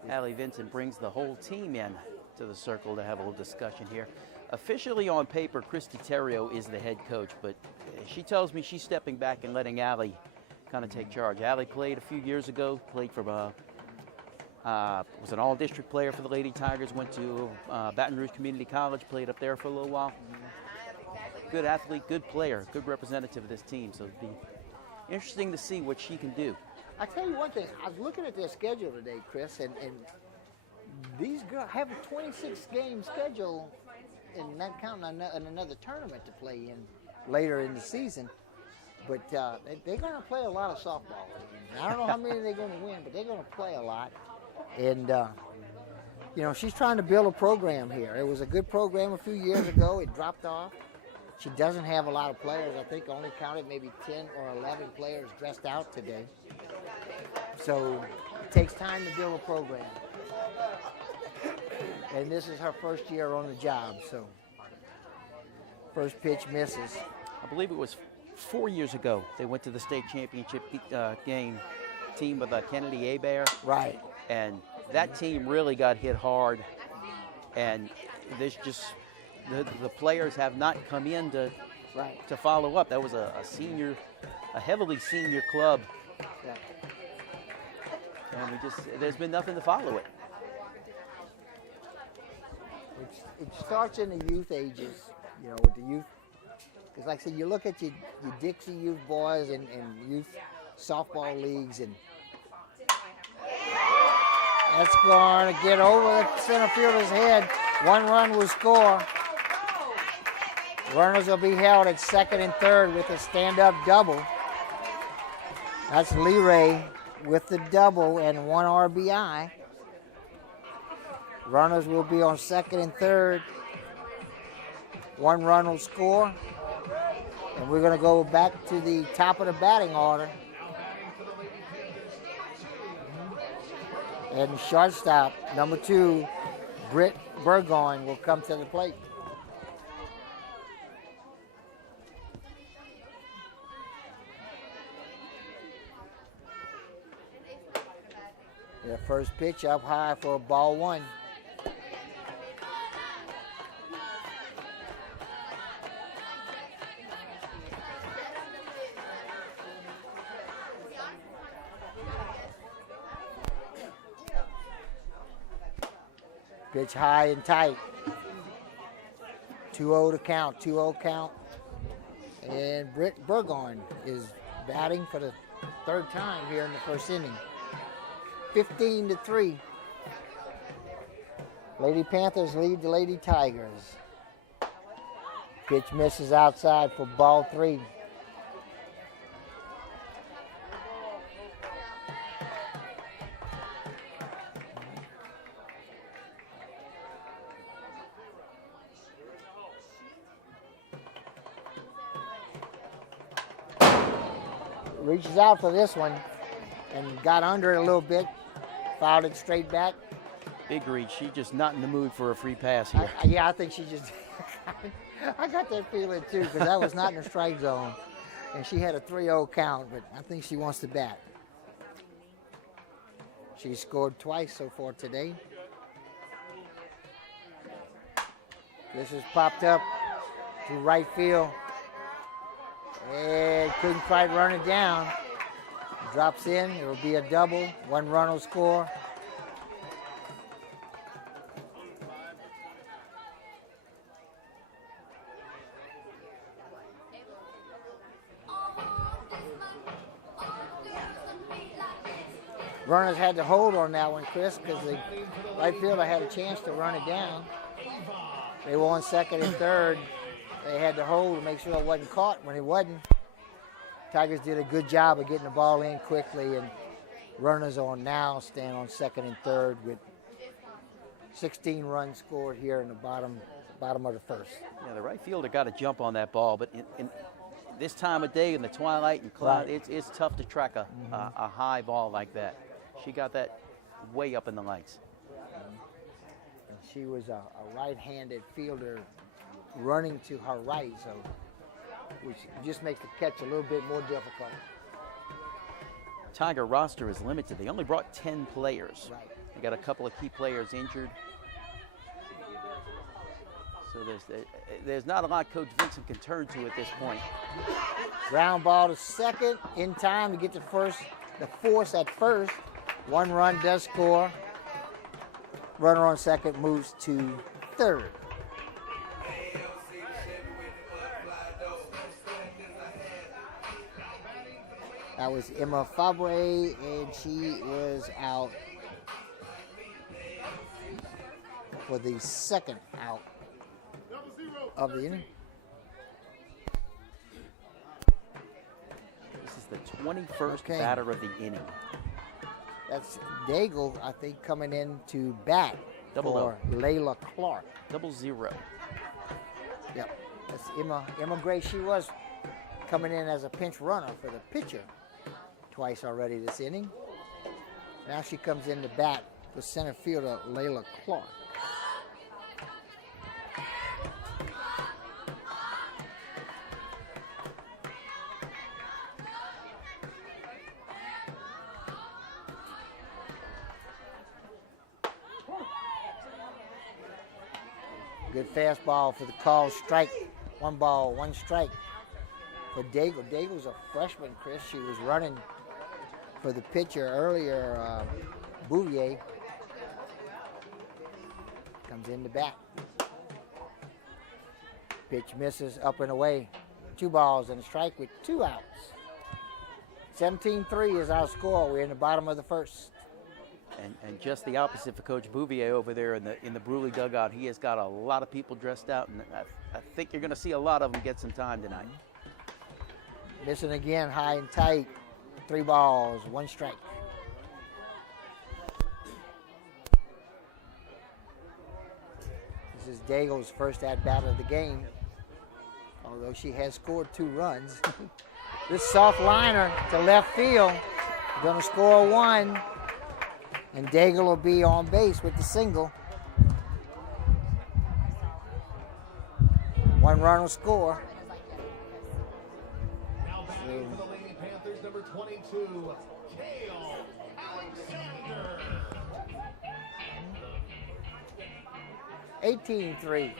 Allie Vincent brings the whole team in to the circle to have a little discussion here. Officially on paper, Christy Terrio is the head coach, but she tells me she's stepping back and letting Allie kind of take charge. Allie played a few years ago, played for, was an all-district player for the Lady Tigers, went to Baton Rouge Community College, played up there for a little while. Good athlete, good player, good representative of this team, so it'd be interesting to see what she can do. I tell you one thing, I was looking at their schedule today, Chris, and these girls have a 26-game schedule, and not counting another tournament to play in later in the season. But they're going to play a lot of softball. I don't know how many they're going to win, but they're going to play a lot. And, you know, she's trying to build a program here. It was a good program a few years ago. It dropped off. She doesn't have a lot of players. I think only counted maybe 10 or 11 players dressed out today. So it takes time to build a program. And this is her first year on the job, so first pitch misses. I believe it was 4 years ago they went to the state championship game team with Kennedy Hebert. Right. And that team really got hit hard. And there's just the players have not come in to Right. to follow up. That was a heavily senior club, Yeah. and there's been nothing to follow it. It starts in the youth ages, you know, with the youth. Because like I said, you look at your Dixie youth boys and youth softball leagues, and that's going to get over the center fielder's head. 1 run will score. Runners will be held at second and third with a stand-up double. That's Leray with the double and 1 RBI. Runners will be on second and third. 1 run will score. And we're going to go back to the top of the batting order. And shortstop, number 2, Britt Burgoyne, will come to the plate. The first pitch up high for ball 1. Pitch high and tight. 2-0 to count, 2-0 count. And Britt Burgoyne is batting for the 3rd time here in the first inning. 15-3. Lady Panthers lead the Lady Tigers. Pitch misses outside for ball 3. Reaches out for this one and got under it a little bit, fouled it straight back. Big reach. She's just not in the mood for a free pass here. Yeah, I think she just, I got that feeling too, because that was not in the strike zone. And she had a 3-0 count, but I think she wants to bat. She scored twice so far today. This has popped up to right field. And couldn't quite run it down. Drops in, it will be a double. 1 run will score. Runners had to hold on that one, Chris, because the right fielder had a chance to run it down. They were on second and third. They had to hold to make sure it wasn't caught. When it wasn't, Tigers did a good job of getting the ball in quickly, and runners on now stand on second and third with 16 runs scored here in the bottom of the first. Yeah, the right fielder got a jump on that ball, but in this time of day in the twilight and cloud, Right. it's tough to track a high ball like that. She got that way up in the lights. And she was a right-handed fielder running to her right, so which just makes the catch a little bit more difficult. Tiger roster is limited. They only brought 10 players. Right. They got a couple of key players injured. So there's not a lot Coach Vincent can turn to at this point. Ground ball to second in time to get the force at first. 1 run does score. Runner on second moves to third. That was Emma Fabre, and she was out for the second out of the inning. This is the 21st batter of the inning. That's Daigle, I think, coming in to bat Double for Layla Clark. 0-0. Yep, that's Emma Gray. She was coming in as a pinch runner for the pitcher twice already this inning. Now she comes in to bat for center fielder Layla Clark. Good fastball for the call strike 1 ball, 1 strike for Daigle. Daigle's a freshman, Chris. She was running for the pitcher earlier, Bouvier. Comes in the bat. Pitch misses, up and away. 2 balls and a strike with 2 outs. 17-3 is our score. We're in the bottom of the first. And just the opposite for Coach Bouvier over there in the Brusly dugout. He has got a lot of people dressed out, and I think you're going to see a lot of them get some time tonight. Missing again, high and tight. 3 balls, 1 strike. This is Daigle's first at-bat of the game, although she has scored 2 runs. This soft liner to left field, going to score 1, and Daigle will be on base with the single. 1 run will score. Now batting for the Lady Panthers, number 22, Alexander. 18-3.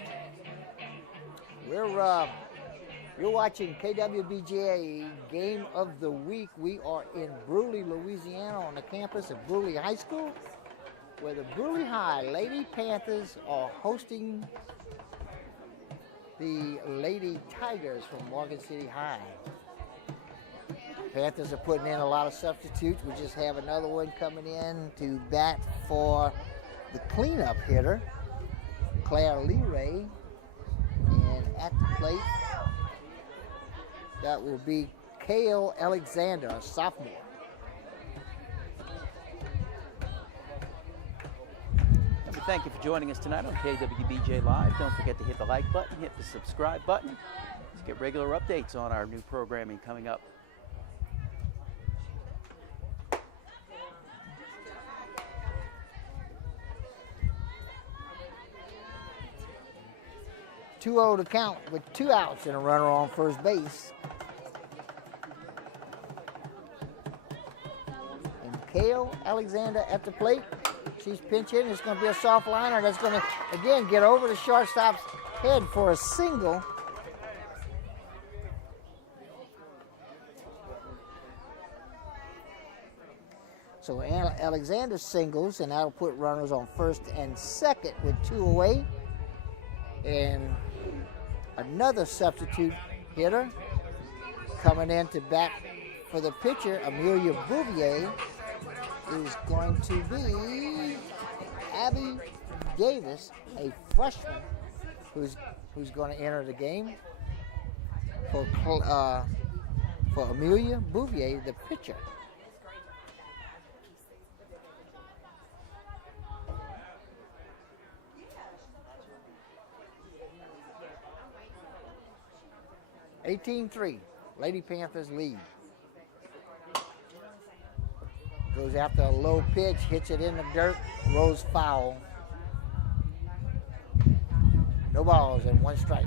You're watching KWBJ Game of the Week. We are in Brusly, Louisiana, on the campus of Brusly High School, where the Brusly High Lady Panthers are hosting the Lady Tigers from Morgan City High. Panthers are putting in a lot of substitutes. We just have another one coming in to bat for the cleanup hitter, Claire Leray, and at the plate, that will be Kale Alexander, a sophomore. And we thank you for joining us tonight on KWBJ Live. Don't forget to hit the like button, hit the subscribe button. Let's get regular updates on our new programming coming up. Two-0 to count with 2 outs and a runner on first base. And Kale Alexander at the plate. She's pinching. It's going to be a soft liner that's going to, again, get over the shortstop's head for a single. So Alexander singles, and that'll put runners on first and second with 2 away. And another substitute hitter coming in to bat for the pitcher, Amelia Bouvier, is going to be Abby Davis, a freshman who's going to enter the game for Amelia Bouvier, the pitcher. (18-3), Lady Panthers lead. Goes after a low pitch, hits it in the dirt, rolls foul. No balls and 1 strike.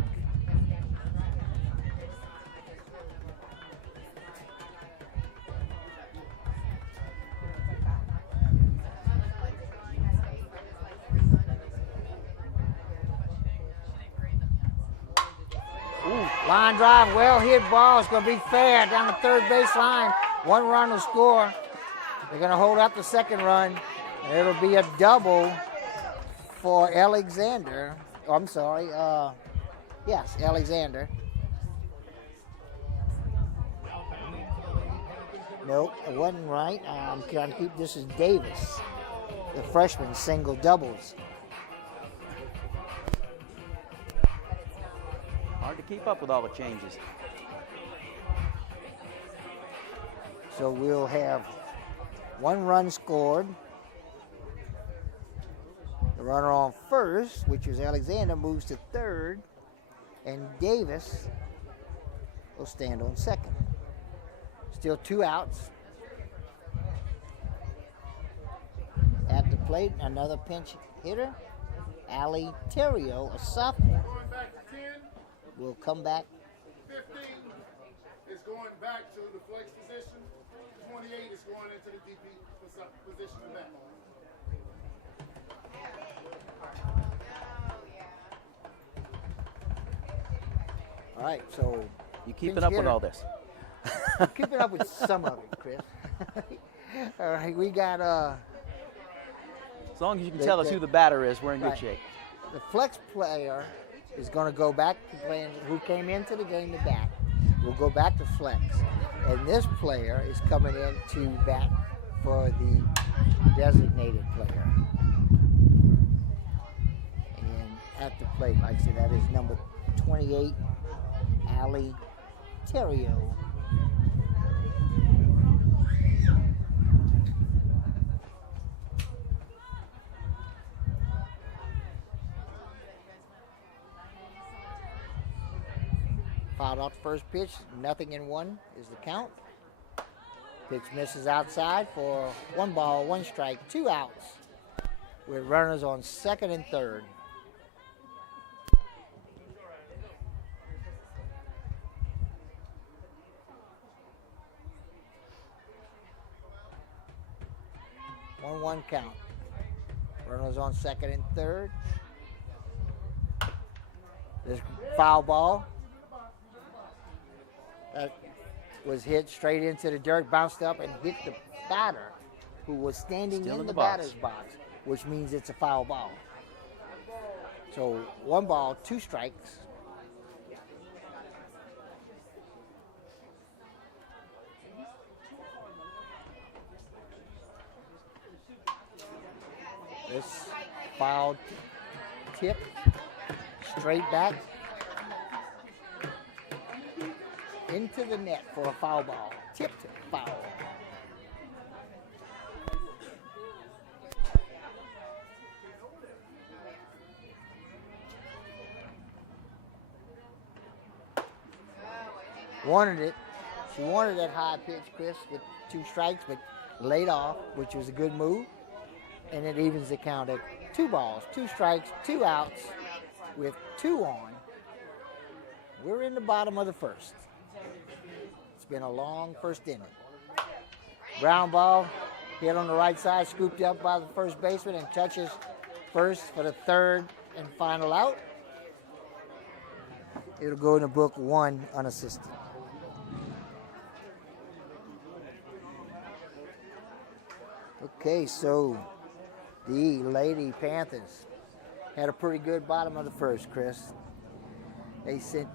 Line drive, well hit ball. It's going to be fair down the third base line. 1 run to score. They're going to hold up the second run. And it'll be a double for Alexander. Oh, I'm sorry. Yes, Alexander. Nope, it wasn't right. I'm trying to keep this as Davis, the freshman, single doubles. Hard to keep up with all the changes. So we'll have 1 run scored. The runner on first, which is Alexander, moves to third, and Davis will stand on second. Still 2 outs. At the plate, another pinch hitter, Allie Terrio, a sophomore, will come back. 15 is going back to the flex position. 28 is going into the DP position in that. All right, so You keeping pinch up with hitter. all this? Keeping up with some of it, Chris. All right, we got As long as you can The- tell us the- who the batter is, we're in good right. shape. the flex player is going to go back to playing. Who came into the game to bat will go back to flex, and this player is coming in to bat for the designated player. And at the plate, like I said, that is number 28, Ali Terrio. Fouled off the first pitch, 0-1 is the count. Pitch misses outside for 1 ball, 1 strike, 2 outs with runners on second and third. One count. Runners on second and third. This foul ball that was hit straight into the dirt, bounced up and hit the batter who was standing Still in in the the box. batter's box, which means it's a foul ball. So 1 ball, 2 strikes. This foul tip straight back into the net for a foul ball. Tipped foul. Wanted it. She wanted that high pitch, Chris, with 2 strikes, but laid off, which was a good move. And it evens the count at 2 balls, 2 strikes, 2 outs with 2 on. We're in the bottom of the first. It's been a long first inning. Ground ball hit on the right side, scooped up by the first baseman and touches first for the third and final out. It'll go in the book 1 unassisted. Okay, so the Lady Panthers had a pretty good bottom of the first, Chris. They sent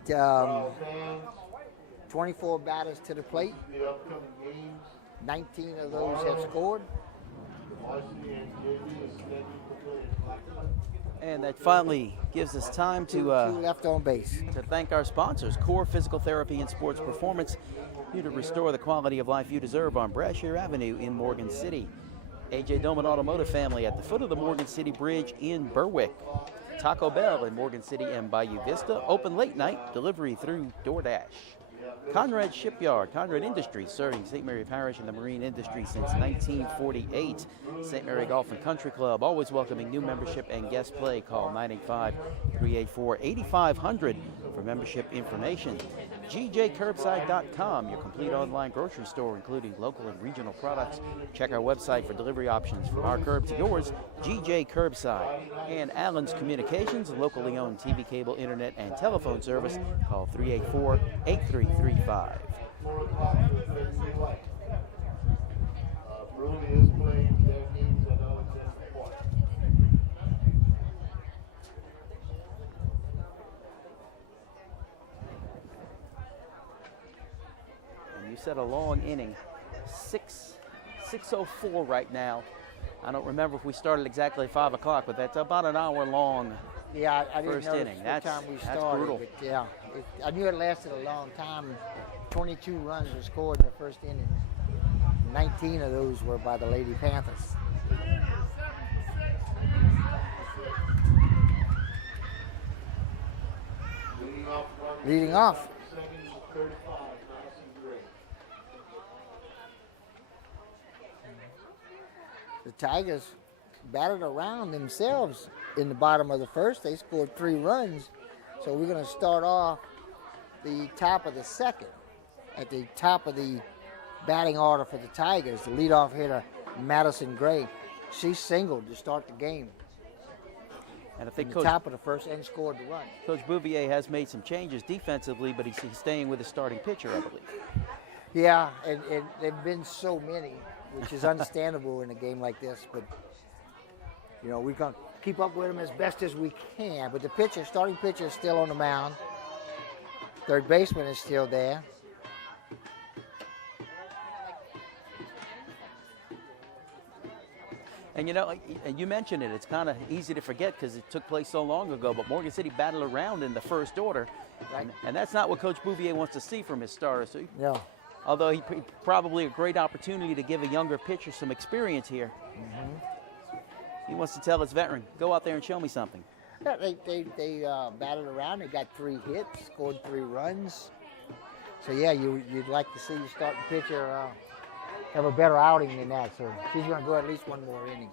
24 batters to the plate. The upcoming games, 19 of those have scored. varsity and JV is scheduled to play in Blackwood. And that finally gives us time Two to left on base. thank our sponsors, Core Physical Therapy and Sports Performance, here to restore the quality of life you deserve on Brashear Avenue in Morgan City. AJ Doman Automotive Family at the foot of the Morgan City Bridge in Berwick. Taco Bell in Morgan City and Bayou Vista, open late night, delivery through DoorDash. Conrad Shipyard, Conrad Industries, serving St. Mary Parish and the marine industry since 1948. St. Mary Golf and Country Club, always welcoming new membership and guest play. Call 985-384-8500 for membership information. GJCurbside.com, your complete online grocery store, including local and regional products. Check our website for delivery options from our curb to yours, GJ Curbside. And Allen's Communications, locally owned TV, cable, internet, and telephone service. Call 384-8335. 4 o'clock February 1. Brusly is playing their games at Alexander Park. And you said a long inning, 6:04 right now. I don't remember if we started exactly 5 o'clock, but that's about an hour long. Yeah, I didn't First know inning. what That's- time we that's started. brutal. But yeah, I knew it lasted a long time. 22 runs were scored in the first inning. 19 of those were by the Lady Panthers. Leading off. Second is 35, Madison Gray. The Tigers batted around themselves in the bottom of the first. They scored 3 runs. So we're going to start off the top of the second. At the top of the batting order for the Tigers, the leadoff hitter, Madison Gray. She singled to start the game. And I think in the top of the first and scored the run. Coach Bouvier has made some changes defensively, but he's staying with his starting pitcher, I believe. Yeah, and there've been so many, which is understandable in a game like this. But you know, we're gonna keep up with them as best as we can. But the pitcher, starting pitcher, is still on the mound. Third baseman is still there. And you know, you mentioned it, it's kind of easy to forget because it took place so long ago, but Morgan City battled around in the first order. Right. And that's not what Coach Bouvier wants to see from his starters. So No. although he probably a great opportunity to give a younger pitcher some experience here. He wants to tell his veteran, go out there and show me something. Yeah, they battled around. They got 3 hits, scored 3 runs. So yeah, you'd like to see your starting pitcher have a better outing than that. So she's going to go at least one more inning.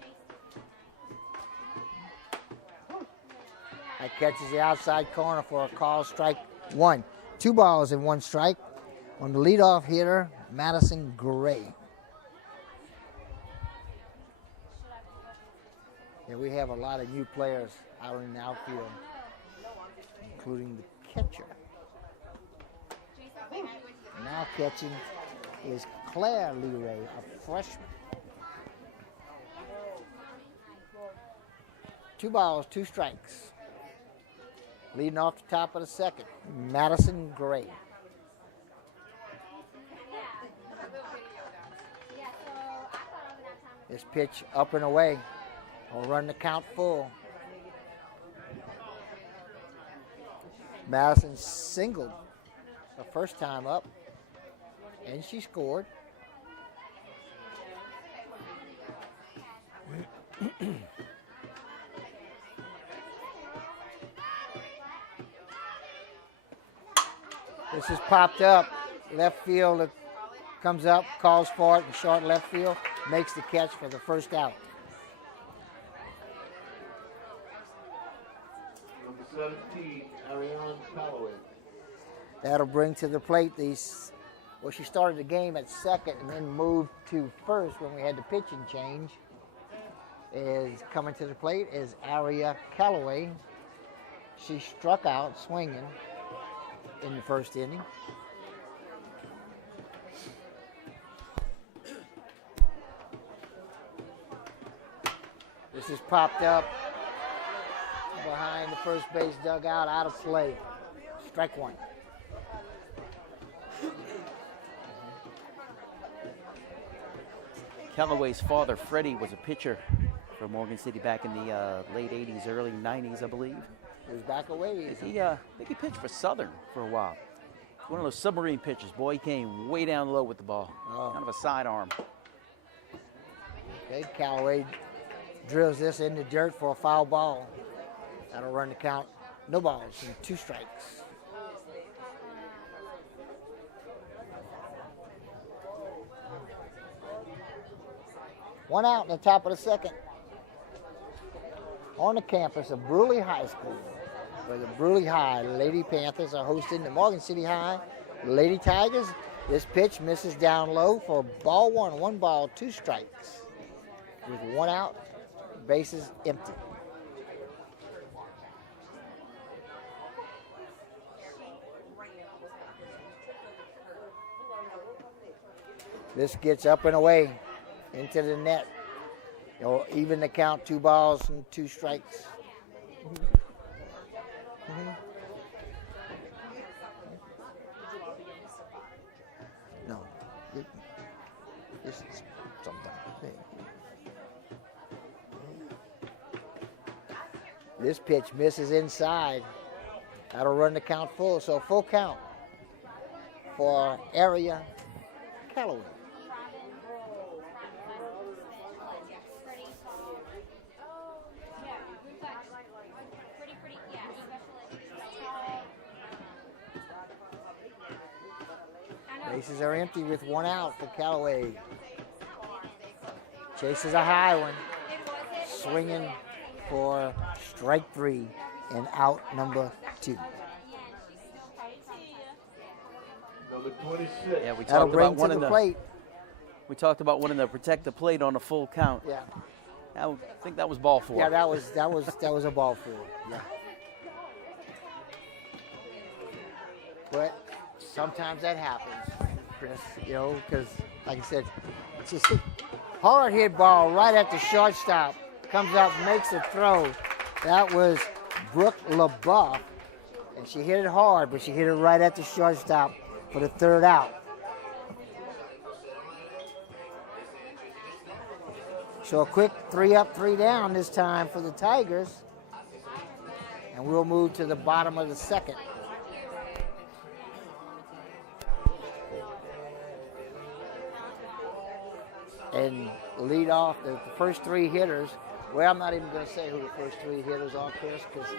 That catches the outside corner for a call, strike 1. 2 balls and 1 strike on the leadoff hitter, Madison Gray. Yeah, we have a lot of new players out in the outfield, including the catcher. Now catching is Claire Leray, a freshman. 2 balls, 2 strikes. Leading off the top of the second, Madison Gray. This pitch up and away. Will run the count full. Madison singled the first time up, and she scored. This is popped up. Left field comes up, calls for it in short left field, makes the catch for the first out. Number 17, Ariane Calloway. That'll bring to the plate well, she started the game at second and then moved to first when we had the pitching change. Is coming to the plate is Aria Calloway. She struck out swinging in the first inning. This is popped up behind the first base dugout, out of play. Strike 1. Callaway's father, Freddie, was a pitcher for Morgan City back in the late 80s, early 90s, I believe. He was back away. I think he pitched for Southern for a while. One of those submarine pitchers. Boy, he came way down low with the ball. Oh. Kind of a sidearm. Okay, Callaway drills this in the dirt for a foul ball. That'll run the count. No balls and 2 strikes. One out in the top of the second. On the campus of Brusly High School, where the Brusly High Lady Panthers are hosting the Morgan City High Lady Tigers. This pitch misses down low for ball 1. 1 ball, 2 strikes. With 1 out, bases empty. This gets up and away into the net. It'll even the count, 2 balls and 2 strikes. No, this is something. This pitch misses inside. That'll run the count full, so full count for Aria Calloway. Bases are empty with 1 out for Callaway. Chases a high one. Swinging for strike 3 and out number 2. Number 26. Yeah, we That'll talked bring about to wanting the to plate. We talked about wanting to protect the plate on a full count. Yeah. I think that was ball 4. Yeah, that was a ball 4. Yeah. But sometimes that happens, Chris. You know, because like I said, it's just a hard hit ball right at the shortstop. Comes up, makes a throw. That was Brooke LaBeouf, and she hit it hard, but she hit it right at the shortstop for the 3rd out. So a quick 3 up, 3 down this time for the Tigers. And we'll move to the bottom of the 2nd. And lead off the first 3 hitters. Well, I'm not even going to say who the first 3 hitters are, Chris, because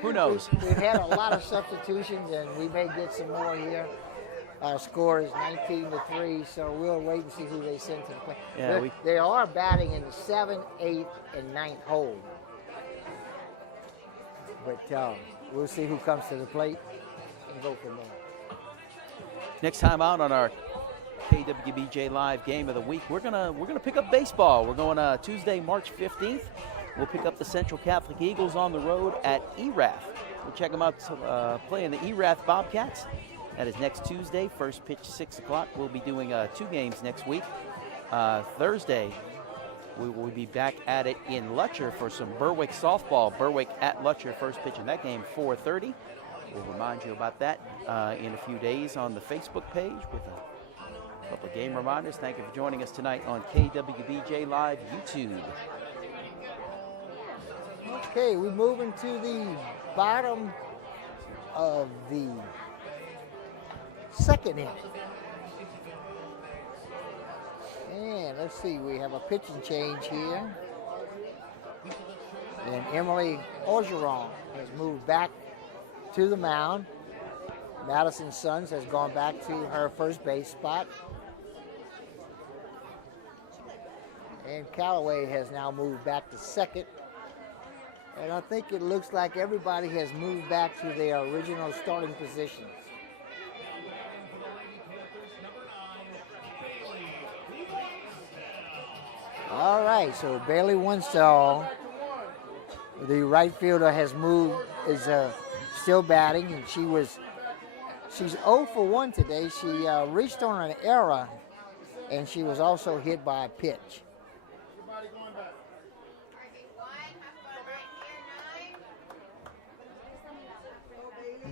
who knows? We've had a lot of substitutions, and we may get some more here. Our score is 19-3, so we'll wait and see who they send to the plate. Yeah, they are batting in the 7th, 8th, and 9th hole. But we'll see who comes to the plate and go from there. Next time out on our KWBJ Live Game of the Week, we're gonna pick up baseball. We're going Tuesday, March 15th. We'll pick up the Central Catholic Eagles on the road at Erath. We'll check them out playing the Erath Bobcats. That is next Tuesday, first pitch 6 o'clock. We'll be doing 2 games next week. Thursday, we will be back at it in Lutcher for some Berwick softball. Berwick at Lutcher, first pitch in that game, 4:30. We'll remind you about that in a few days on the Facebook page with a couple of game reminders. Thank you for joining us tonight on KWBJ Live YouTube. Okay, we're moving to the bottom of the 2nd inning. And let's see, we have a pitching change here. And Emily Orgeron has moved back to the mound. Madison Sons has gone back to her first base spot. And Callaway has now moved back to 2nd. And I think it looks like everybody has moved back to their original starting positions. All right, so Bailey Winstall, the right fielder, has moved, is still batting, and she's 0 for 1 today. She reached on an error, and she was also hit by a pitch.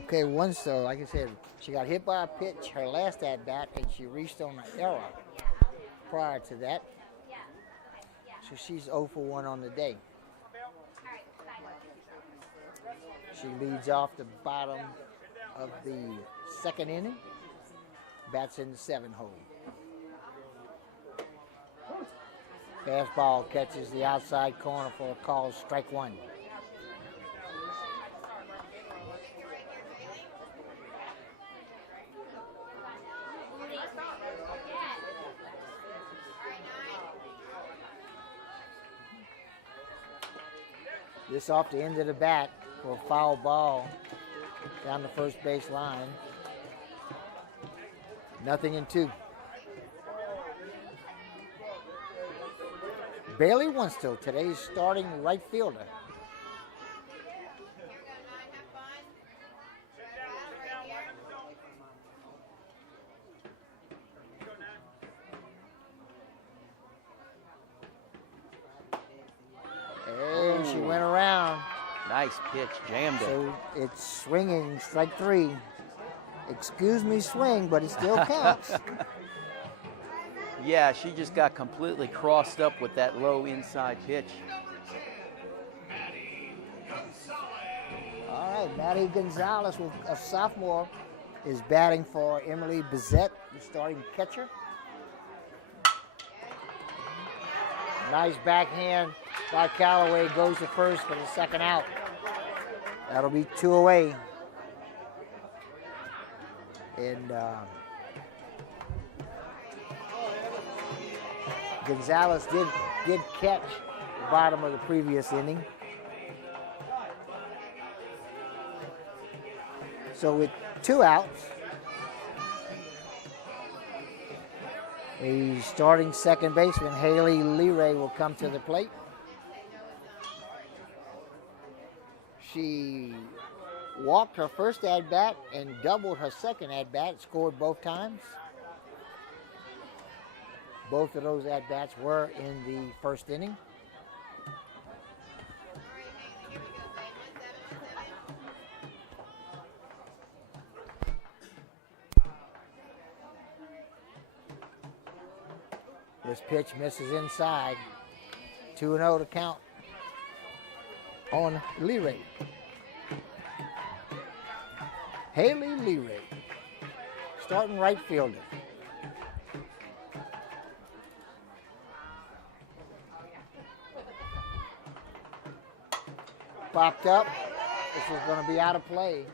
Okay, Winstall, like I said, she got hit by a pitch her last at bat, and she reached on an error prior to that. So she's 0 for 1 on the day. She leads off the bottom of the 2nd inning. Bats in the 7 hole. Fastball catches the outside corner for a call, strike 1. This off the end of the bat for a foul ball down the first base line. 0-2. Bailey Winstall, today's starting right fielder. And she went around. Nice pitch, jammed it. So it's swinging, strike 3. Excuse me, swing, but it still counts. Yeah, she just got completely crossed up with that low inside pitch. All right, Maddie Gonzalez, a sophomore, is batting for Emily Bizette, the starting catcher. Nice backhand by Callaway, goes to first for the 2nd out. That'll be 2 away. And Gonzalez did catch the bottom of the previous inning. So with 2 outs, The starting second baseman, Haley Leray, will come to the plate. She walked her first at-bat and doubled her second at-bat, scored both times. Both of those at-bats were in the first inning. This pitch misses inside. 2-0 to count on Leray. Haley Leray, starting right fielder. Popped up. This is going to be out of play.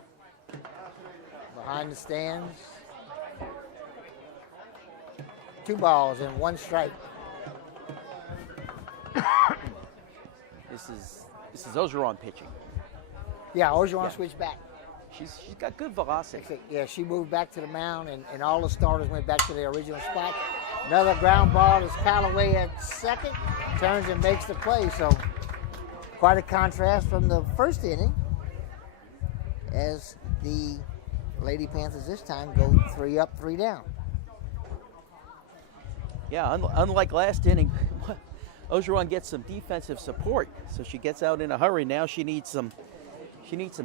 Behind the stands. 2 balls and 1 strike. This is Orgeron pitching. Yeah, Orgeron switched back. She's got good velocity. Yeah, she moved back to the mound, and all the starters went back to their original spot. Another ground ball is Callaway at second. Turns and makes the play. So quite a contrast from the first inning, as the Lady Panthers this time go 3 up, 3 down. Yeah, unlike last inning, Orgeron gets some defensive support, so she gets out in a hurry. Now she needs some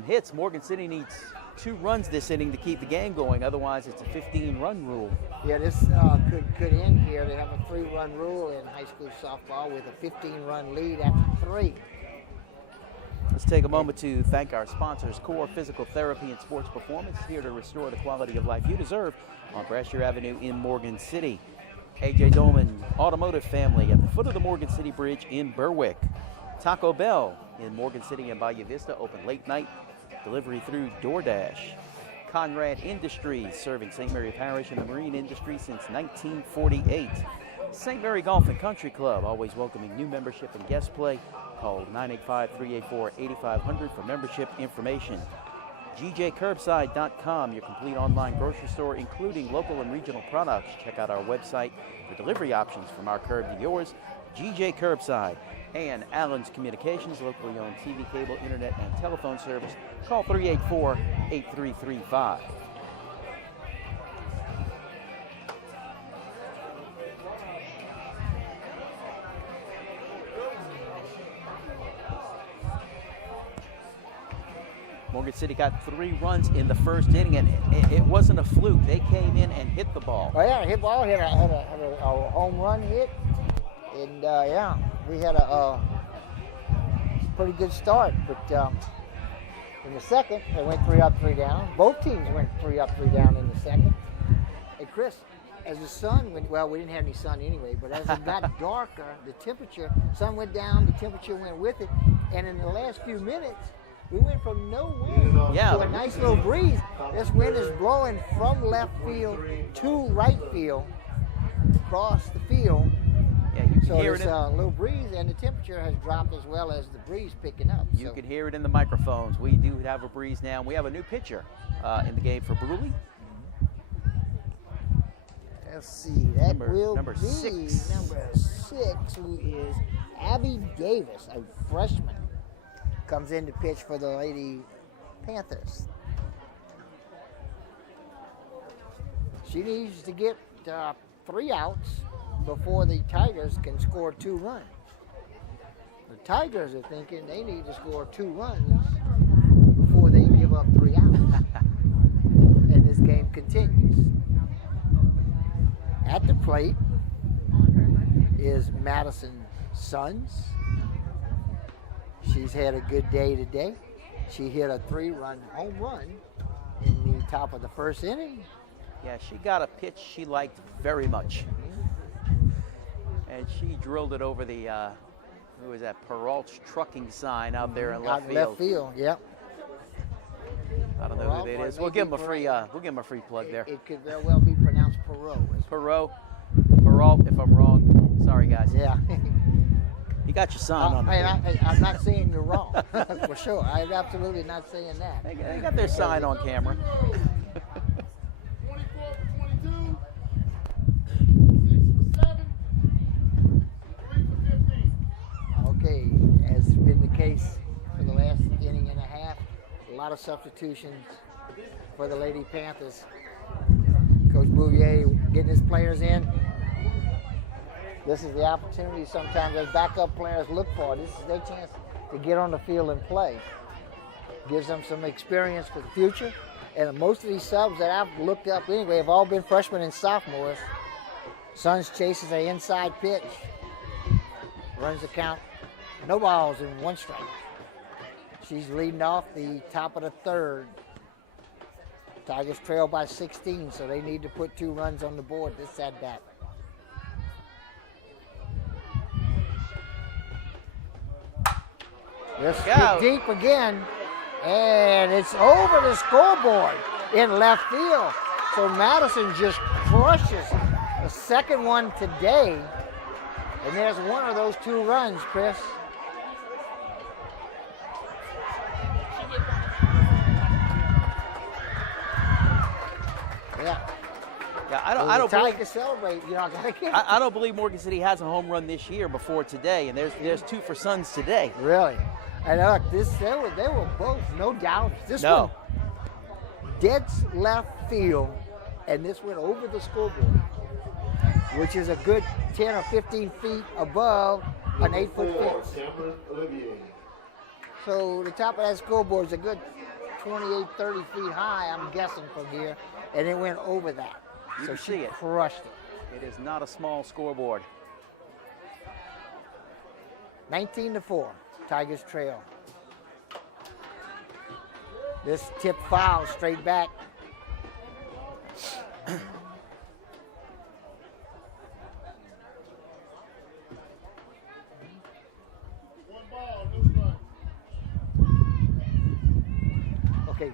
hits. Morgan City needs 2 runs this inning to keep the game going. Otherwise, it's a 15-run rule. Yeah, this could end here. They have a 3-run rule in high school softball with a 15-run lead after 3. Let's take a moment to thank our sponsors, Core Physical Therapy and Sports Performance, here to restore the quality of life you deserve on Brasher Avenue in Morgan City. A.J. Dolman Automotive Family at the foot of the Morgan City Bridge in Berwick. Taco Bell in Morgan City and Bayou Vista, open late night, delivery through DoorDash. Conrad Industries, serving St. Mary Parish and the marine industry since 1948. St. Mary Golf and Country Club, always welcoming new membership and guest play. Call 985-384-8500 for membership information. GJCurbside.com, your complete online grocery store, including local and regional products. Check out our website for delivery options from our curb to yours. GJ Curbside. And Allen's Communications, locally owned TV, cable, internet, and telephone service. Call 384-8335. Morgan City got 3 runs in the first inning, and it wasn't a fluke. They came in and hit the ball. Oh yeah, hit ball, had a home run hit, and yeah, we had a pretty good start. But in the second, they went 3 up, 3 down. Both teams went 3 up, 3 down in the second. And Chris, as the sun went, well, we didn't have any sun anyway, but as it got darker, the sun went down, the temperature went with it, and in the last few minutes, we went from no wind to a nice little breeze. This wind is blowing from left field to right field, across the field. Yeah, you can so hear there's a little breeze, and the temperature has dropped as well as the breeze picking up. You can hear it in the microphones. We do have a breeze now. We have a new pitcher in the game for Brusly. Let's see, that will number be 6. Number 6, who is Abby Davis, a freshman. Comes in to pitch for the Lady Panthers. She needs to get 3 outs before the Tigers can score 2 runs. The Tigers are thinking they need to score 2 runs before they give up 3 outs. And this game continues. At the plate is Madison Sons. She's had a good day today. She hit a 3-run home run in the top of the first inning. Yeah, she got a pitch she liked very much. And she drilled it over the, who was that, Peralt's trucking sign out there in left field. Left field, yep. I don't know who that is. We'll give him a free plug there. It could very well be pronounced Perot. Peralt, if I'm wrong. Sorry, guys. Yeah. You got your sign on the I'm not saying you're wrong, for sure. I'm absolutely not saying that. They got their sign on camera. 24 for 22. case for the last inning and a half. A lot of substitutions for the Lady Panthers. Coach Bouvier getting his players in. This is the opportunity sometimes as backup players look for. This is their chance to get on the field and play. Gives them some experience for the future. And most of these subs that I've looked up anyway have all been freshmen and sophomores. Suns chases an inside pitch. Runs the count. No balls and 1 strike. She's leading off the top of the 3rd. Tigers trail by 16, so they need to put 2 runs on the board this at bat. This hit deep again, and it's over the scoreboard in left field. So Madison just crushes the second one today, and there's one of those 2 runs, Chris. Yeah, I don't believe to celebrate. You know, I don't believe Morgan City has a home run this year before today, and there's 2 for Suns today. Really? And look, they were both, no doubt. This one dead left field, and this went over the scoreboard, which is a good 10 or 15 feet above an 8-foot fence. So the top of that scoreboard is a good 28, 30 feet high, I'm guessing, from here, and it went over that. You So can she see it. crushed it. It is not a small scoreboard. 19-4, Tigers trail. This tip foul straight back. Okay,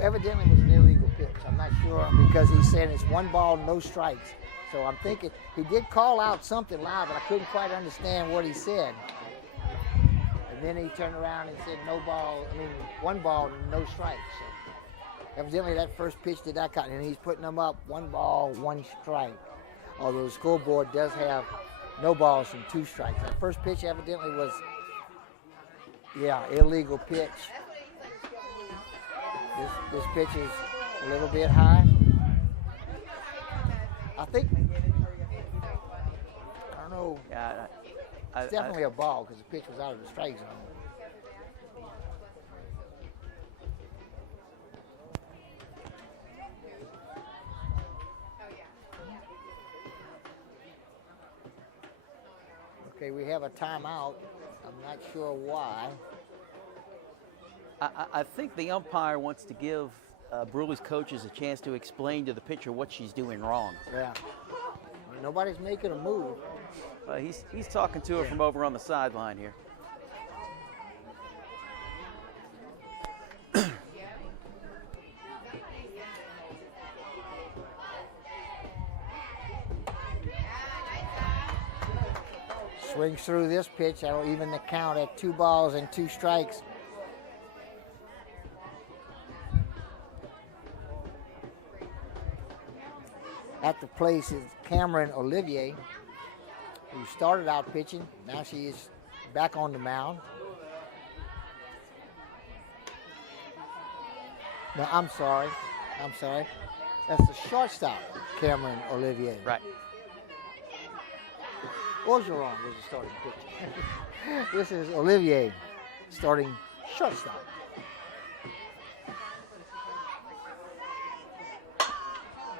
evidently it was an illegal pitch. I'm not sure because he's saying it's 1 ball, no strikes. So I'm thinking he did call out something loud, but I couldn't quite understand what he said. And then he turned around and said 1 ball, no strikes. So evidently that first pitch did not count, and he's putting them up 1 ball, 1 strike. Although the scoreboard does have no balls and 2 strikes. That first pitch evidently was, illegal pitch. This pitch is a little bit high. I think, I don't know. Yeah, It's definitely a ball because the pitch was out of the strike zone. Okay, we have a timeout. I'm not sure why. I think the umpire wants to give Brusly's coaches a chance to explain to the pitcher what she's doing wrong. Yeah. Nobody's making a move. He's talking to her from over on the sideline here. Swings through this pitch. That'll even the count at 2 balls and 2 strikes. At the place is Cameron Olivier, who started out pitching. Now she is back on the mound. No, I'm sorry. That's the shortstop, Cameron Olivier. Right. Orgeron was the starting pitcher. This is Olivier, starting shortstop.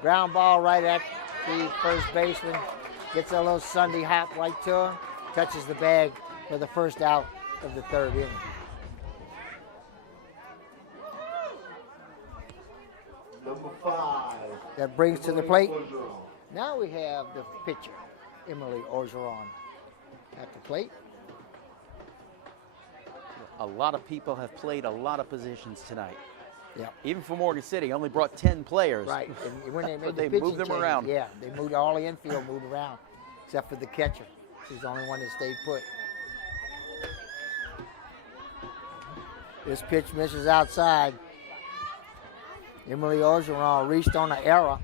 Ground ball right at the first baseman. Gets a little Sunday hop right to him. Touches the bag for the first out of the 3rd inning. Number 5. That brings to the plate. Now we have the pitcher, Emily Orgeron, at the plate. A lot of people have played a lot of positions tonight. Yeah. Even for Morgan City, only brought 10 players. Right. And when they made They the pitching moved them change, around. Yeah, they moved all the infield, moved around, except for the catcher. She's the only one that stayed put. This pitch misses outside. Emily Orgeron reached on the error.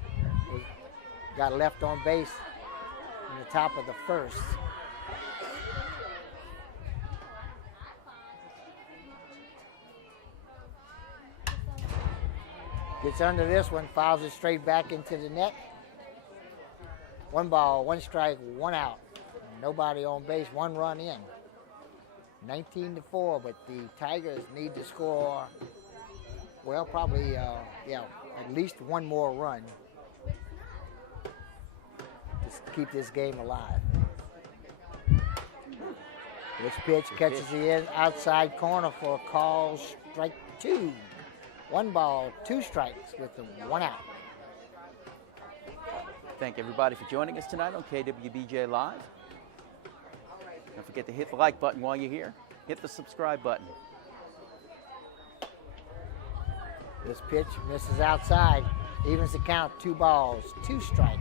Got left on base in the top of the 1st. Gets under this one, fouls it straight back into the net. 1 ball, 1 strike, 1 out. Nobody on base, 1 run in. 19-4, but the Tigers need to score, well, probably, at least 1 more run to keep this game alive. This pitch catches the outside corner for a call, strike 2. 1 ball, 2 strikes with the 1 out. Thank everybody for joining us tonight on KWBJ Live. Don't forget to hit the like button while you're here. Hit the subscribe button. This pitch misses outside, evens the count, 2 balls, 2 strikes.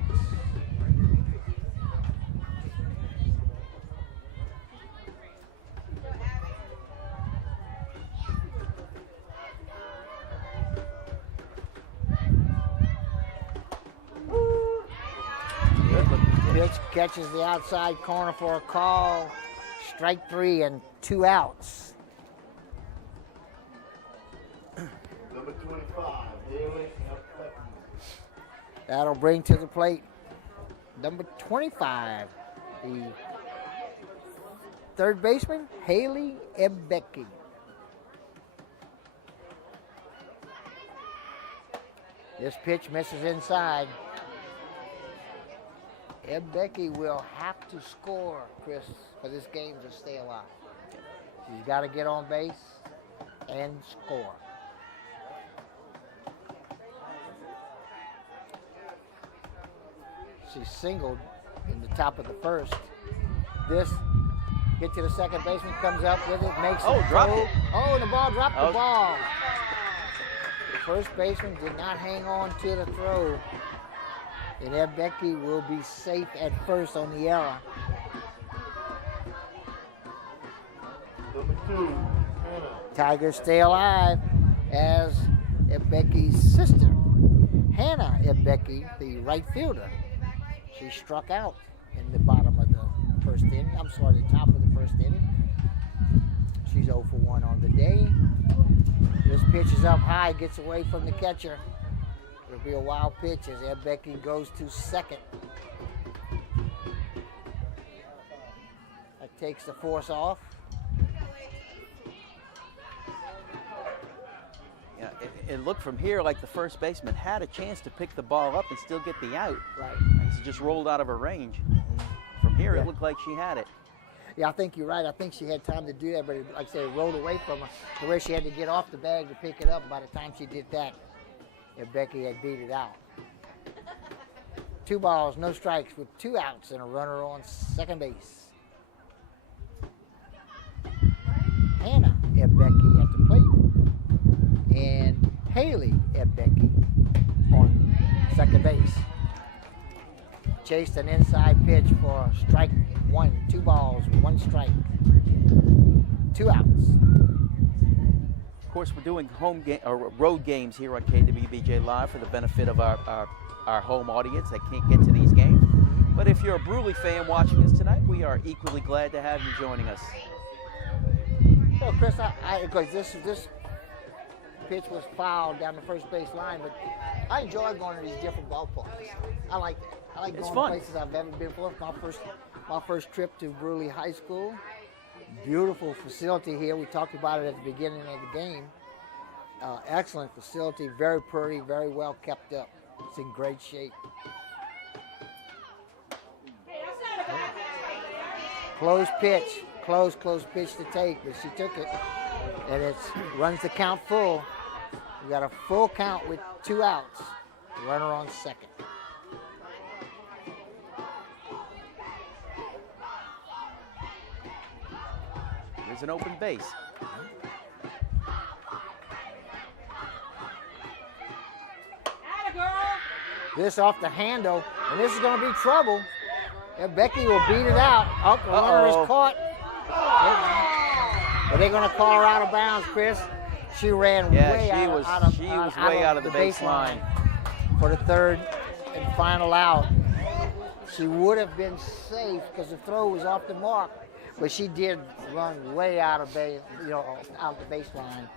Pitch catches the outside corner for a call. Strike 3 and 2 outs. Number 25, Haley. That'll bring to the plate number 25, the third baseman, Haley Ebeki. This pitch misses inside. Ebeki will have to score, Chris, for this game to stay alive. She's got to get on base and score. She singled in the top of the first. This get to the second baseman, comes up with it, makes it. Dropped it. Oh, and the ball dropped the ball. The first baseman did not hang on to the throw. And Ebeki will be safe at first on the error. Number 2, Hannah. Tigers stay alive as Ebeki's sister, Hannah Ebeki, the right fielder. She struck out in the bottom of the first inning. I'm sorry, the top of the first inning. She's 0 for 1 on the day. This pitch is up high, gets away from the catcher. It'll be a wild pitch as Ebeki goes to second. That takes the force off. Yeah, it looked from here like the first baseman had a chance to pick the ball up and still get the out. Right. She just rolled out of her range. From here, it looked like she had it. Yeah, I think you're right. I think she had time to do that, but like I say, it rolled away from her to where she had to get off the bag to pick it up. By the time she did that, Becky had beat it out. 2 balls, no strikes with 2 outs and a runner on second base. Hannah Ebeki at the plate and Haley Ebeki on second base. Chased an inside pitch for strike 1. 2 balls, 1 strike, 2 outs. Of course, we're doing road games here on KWBJ Live for the benefit of our home audience that can't get to these games. But if you're a Brusly fan watching us tonight, we are equally glad to have you joining us. Well, Chris, because this pitch was fouled down the first base line, but I enjoy going to these different ballparks. I like that. I like going to places I've never been before. My first trip to Brusly High School. Beautiful facility here. We talked about it at the beginning of the game. Excellent facility, very pretty, very well kept up. It's in great shape. Close pitch, close pitch to take, but she took it, and it runs the count full. We got a full count with 2 outs. Runner on second. There's an open base. This off the handle, and this is going to be trouble. And Becky will beat it out. Oh, the runner is caught. But they're going to call her out of bounds, Chris. She ran way out of the baseline for the third and final out. She would have been safe because the throw was off the mark, but she did run way out of the baseline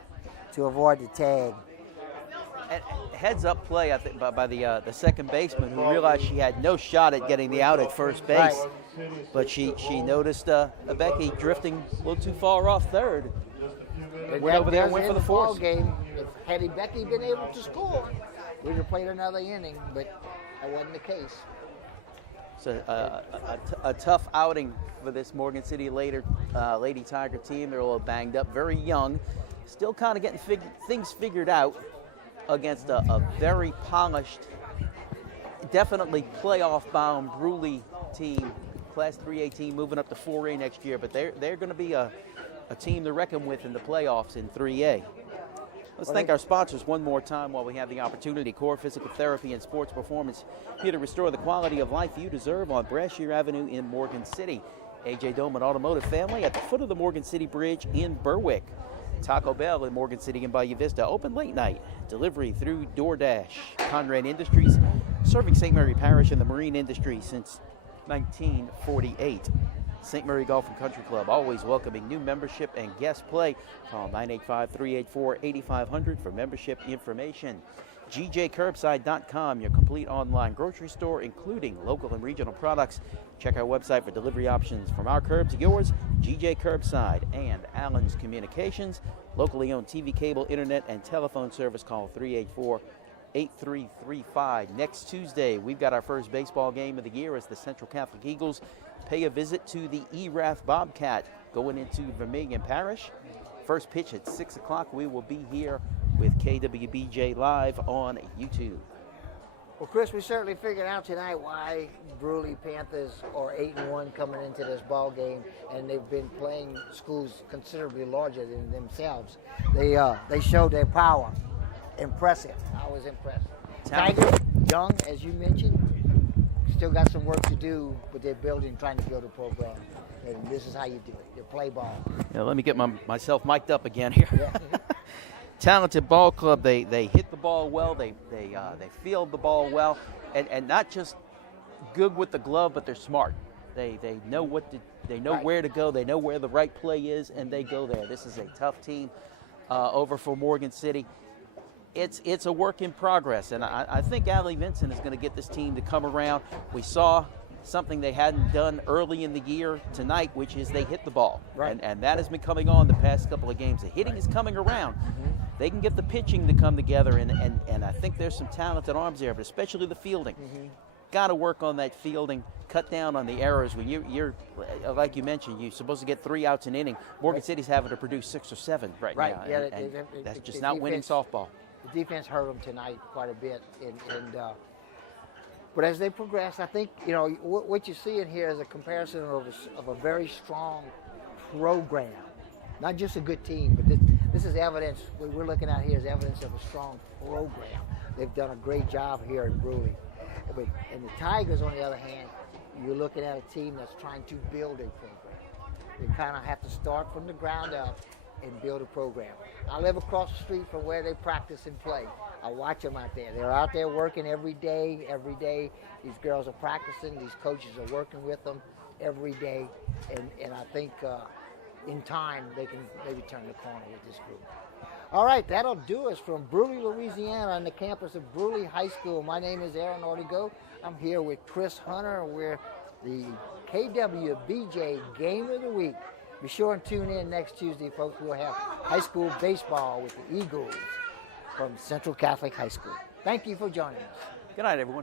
to avoid the tag. And heads-up play, I think, by the second baseman, who realized she had no shot at getting the out at first base. Right. But she noticed Becky drifting a little too far off third. And Went over there and does went for end the ball force. game. Had Becky been able to score, we would have played another inning, but that wasn't the case. It's a tough outing for this Morgan City Lady Tiger team. They're a little banged up, very young, still kind of getting things figured out against a very polished, definitely playoff-bound Brusly team, Class 3A team, moving up to 4A next year. But they're going to be a team to reckon with in the playoffs in 3A. Let's thank our sponsors one more time while we have the opportunity. Core Physical Therapy and Sports Performance, here to restore the quality of life you deserve on Brashear Avenue in Morgan City. AJ Doman Automotive Family at the foot of the Morgan City Bridge in Berwick. Taco Bell in Morgan City and Bayou Vista, open late night. Delivery through DoorDash. Conrad Industries, serving St. Mary Parish and the marine industry since 1948. St. Mary Golf and Country Club, always welcoming new membership and guest play. Call 985-384-8500 for membership information. GJCurbside.com, your complete online grocery store, including local and regional products. Check our website for delivery options from our curb to yours. GJ Curbside and Allen's Communications, locally owned TV, cable, internet, and telephone service. Call 384-8335. Next Tuesday, we've got our first baseball game of the year as the Central Catholic Eagles pay a visit to the Erath Bobcat going into Vermilion Parish. First pitch at 6 o'clock. We will be here with KWBJ live on YouTube. Well, Chris, we certainly figured out tonight why Brusly Panthers are 8-1 coming into this ball game, and they've been playing schools considerably larger than themselves. They showed their power. Impressive. I was impressed. Tiger, young, as you mentioned, still got some work to do, but they're trying to build a program. And this is how you do it. You play ball. Yeah, let me get myself mic'd up again here. Yeah. Talented ball club. They hit the ball well. They field the ball well, and not just good with the glove, but they're smart. They know where to go. They know where the right play is, and they go there. This is a tough team over for Morgan City. It's a work in progress, and I think Allie Vincent is going to get this team to come around. We saw something they hadn't done early in the year tonight, which is they hit the ball. Right. And that has been coming on the past couple of games. The hitting is coming around. They can get the pitching to come together, and I think there's some talented arms there, but especially the fielding. Got to work on that fielding, cut down on the errors. When you're like you mentioned, you're supposed to get 3 outs an inning. Morgan City's having to produce 6 or 7 right now. Yeah, and that's just not winning softball. The defense hurt them tonight quite a bit, but as they progress, I think what you see in here is a comparison of a very strong program, not just a good team, but this is evidence. What we're looking at here is evidence of a strong program. They've done a great job here at Brusly. And the Tigers, on the other hand, you're looking at a team that's trying to build a program. They kind of have to start from the ground up and build a program. I live across the street from where they practice and play. I watch them out there. They're out there working every day. Every day, these girls are practicing. These coaches are working with them every day. And I think in time, they can maybe turn the corner with this group. All right, that'll do us from Brusly, Louisiana, on the campus of Brusly High School. My name is Aaron Ortigo. I'm here with Chris Hunter. We're the KWBJ Game of the Week. Be sure and tune in next Tuesday, folks. We'll have high school baseball with the Eagles from Central Catholic High School. Thank you for joining us. Good night, everyone.